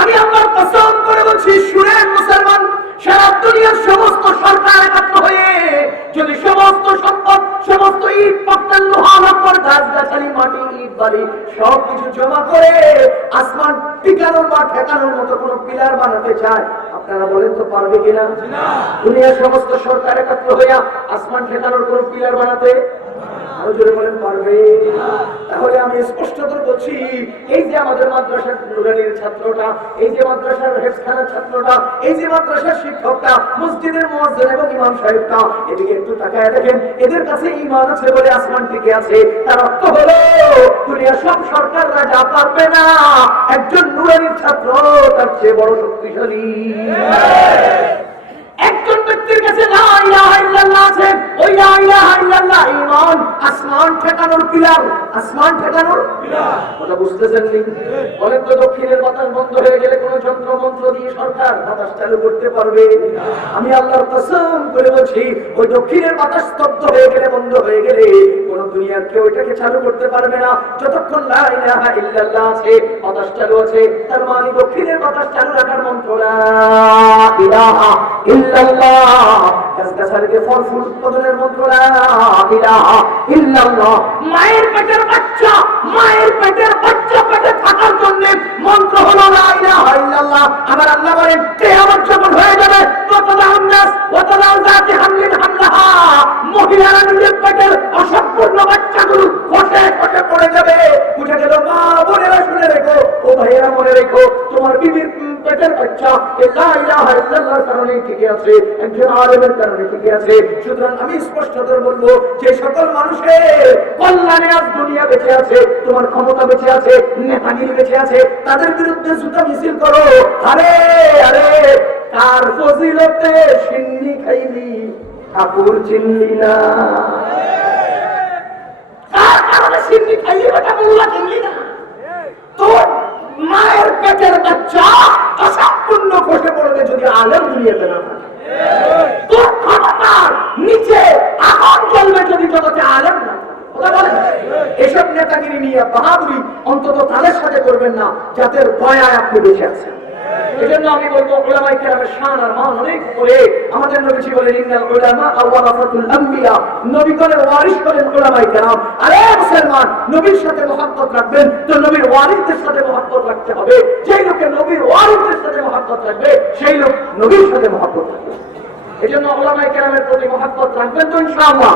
আমি আল্লাহর কসম করে বলছি, শুনেন মুসলমান, সারা দুনিয়ার সমস্ত সরকার একত্র হয়ে যদি সমস্ত সম্পদ, সমস্ত ইট পাথর লোহা লক্কর গাছগাছালি মাটি ইট বালি সবকিছু জমা করে আসমান টিকানোর বা ঠেকানোর মতো কোন পিলার বানাতে চায়, আপনারা বলেন তো পারবে কিনা? দুনিয়ার সমস্ত সরকার একত্র হইয়া আসমান ঠেকানোর কোন পিলার বানাতে আরো জোরে বলেন পারবে? তাহলে আমি স্পষ্টত বলছি, এই যে আমাদের মাদ্রাসার নুরানির ছাত্রটা, এই যে মাদ্রাসার হেফজখানার ছাত্রটা, এই যে মাদ্রাসার শিক্ষকটা, মসজিদের মুয়াজ্জিন এবং ইমাম সাহেবটা, এদিকে একটু তাকায় দেখেন, এদের কাছে ঈমান আছে বলে আসমান টিকে আছে। তার অর্থ হলো দুনিয়ার সব সরকাররা যা পারবে না, একজন নুরানির ছাত্র তার চেয়ে বড় শক্তিশালী। একজন ব্যক্তির কাছে লা ইলাহা ইল্লাল্লাহ আছে, ওই লা ইলাহা ইল্লাল্লাহ ঈমান, আসমান ঠেকানোর পিলার, আসমান ঠেকানোর পিলার। কথা বুঝতেছেন নি? বলেন তো, দক্ষিণের বাতাস বন্ধ হয়ে গেলে কোন যন্ত্র মন্ত্র দিয়ে সরকার বাতাস চালু করতে পারবে? আমি আল্লাহর কসম করে বলছি, ওই দক্ষিণের বাতাস স্তব্ধ হয়ে গেলে, বন্ধ হয়ে গেলে কোন দুনিয়ার কেউ এটাকে চালু করতে পারবে না। যতক্ষণ লা ইলাহা ইল্লাল্লাহ আছে, বাতাস চালু আছে, তার মানে দক্ষিণের বাতাস চালু রাখার মন্ত্র লা ইলাহা ইল্লাল্লাহ। গাছগাছালিকে ফল ফুল উৎপাদনের মন্ত্র লা ইলাহা ইল্লাল্লাহ। মায়ের পেটের বাচ্চা, মায়ের পেটের বাচ্চা পেটে থাকার জন্য মন্ত্র হলো লা ইলাহা ইল্লাল্লাহ। আমার আল্লাহ বলেন, কিয়ামত যখন হয়ে যাবে, ততদাউন নাস ওয়া তাদাউ যাতি হামলিন হামলাহা, মহিলারা নিজের পেটের অসম্পূর্ণ বাচ্চাগুলো খসে খসে পড়ে যাবে। বুঝে গেল? মা বোনেরা শুনে রেখো, ও ভাইয়েরা মনে রেখো, তোমার বিবির পেটের বাচ্চা লা ইলাহা ইল্লাল্লাহর কারণে টিকে আছে, একজন আলেমের কারণে টিকে আছে। সুতরাং আমি স্পষ্টতর বলবো, যে সকল মানুষের কল্যাণে আজ দুনিয়া বেঁচে আছে, তোমার ক্ষমতা বেঁচে আছে, নেতাগিরি বেঁচে আছে, তাদের বিরুদ্ধে জুতা মিছিল করো। আরে আরে, কার ফজিলতে সিন্নি খাইলি ঠাকুর চিনলি না? কার কারণে সিন্নি খাইলি বেটা মোল্লা চিনলি না? তোর মায়ের পেটের বাচ্চা অসম্পূর্ণ খসে পড়বে যদি আলেম দুনিয়াতে না থাকে। তোর ক্ষমতার নিচে আগুন জ্বলবে যদি জগতে আলেম না থাকে। এসব নেতাগিরি নিয়ে বাহাদুরি অন্তত তাদের সাথে করবেন না, যাদের দয়ায় আপনি বেঁচে আছেন। এজন্য আমি বলবো, উলামায়ে কেরামের শান আর মান অনেক করে। আমাদের নবীজি বলেন, ইন্নাল উলামা ওয়ারাসাতুল আম্বিয়া, নবীগণের ওয়ারিস হলেন উলামায়ে কেরাম। আরে মুসলমান নবীর সাথে মহব্বত রাখবেন তো নবীর ওয়ারিসদের সাথে মহব্বত রাখতে হবে। যেই লোকে নবীর ওয়ারিসদের সাথে মহব্বত রাখবে সেই লোক নবীর সাথে মহব্বত রাখবে। এই জন্য ওলামায়ে কেরামের প্রতি মহব্বত রাখবেন তো ইনশাআল্লাহ,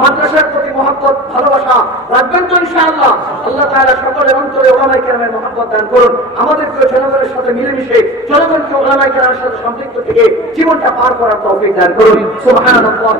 মাদ্রাসার প্রতি মহব্বত ভালোবাসা রাখবেন তো ইনশাআল্লাহ। আল্লাহ তাআলা সকলের অন্তরে ওলামায়ে কেরামের মহব্বত দান করুন। আমাদেরকে জনগণের সাথে মিলেমিশে জনগণকে ওলামায়ে কেরামের সাথে সম্পৃক্ত থেকে জীবনটা পার করার তৌফিক দান করুন। সুবহানাল্লাহ।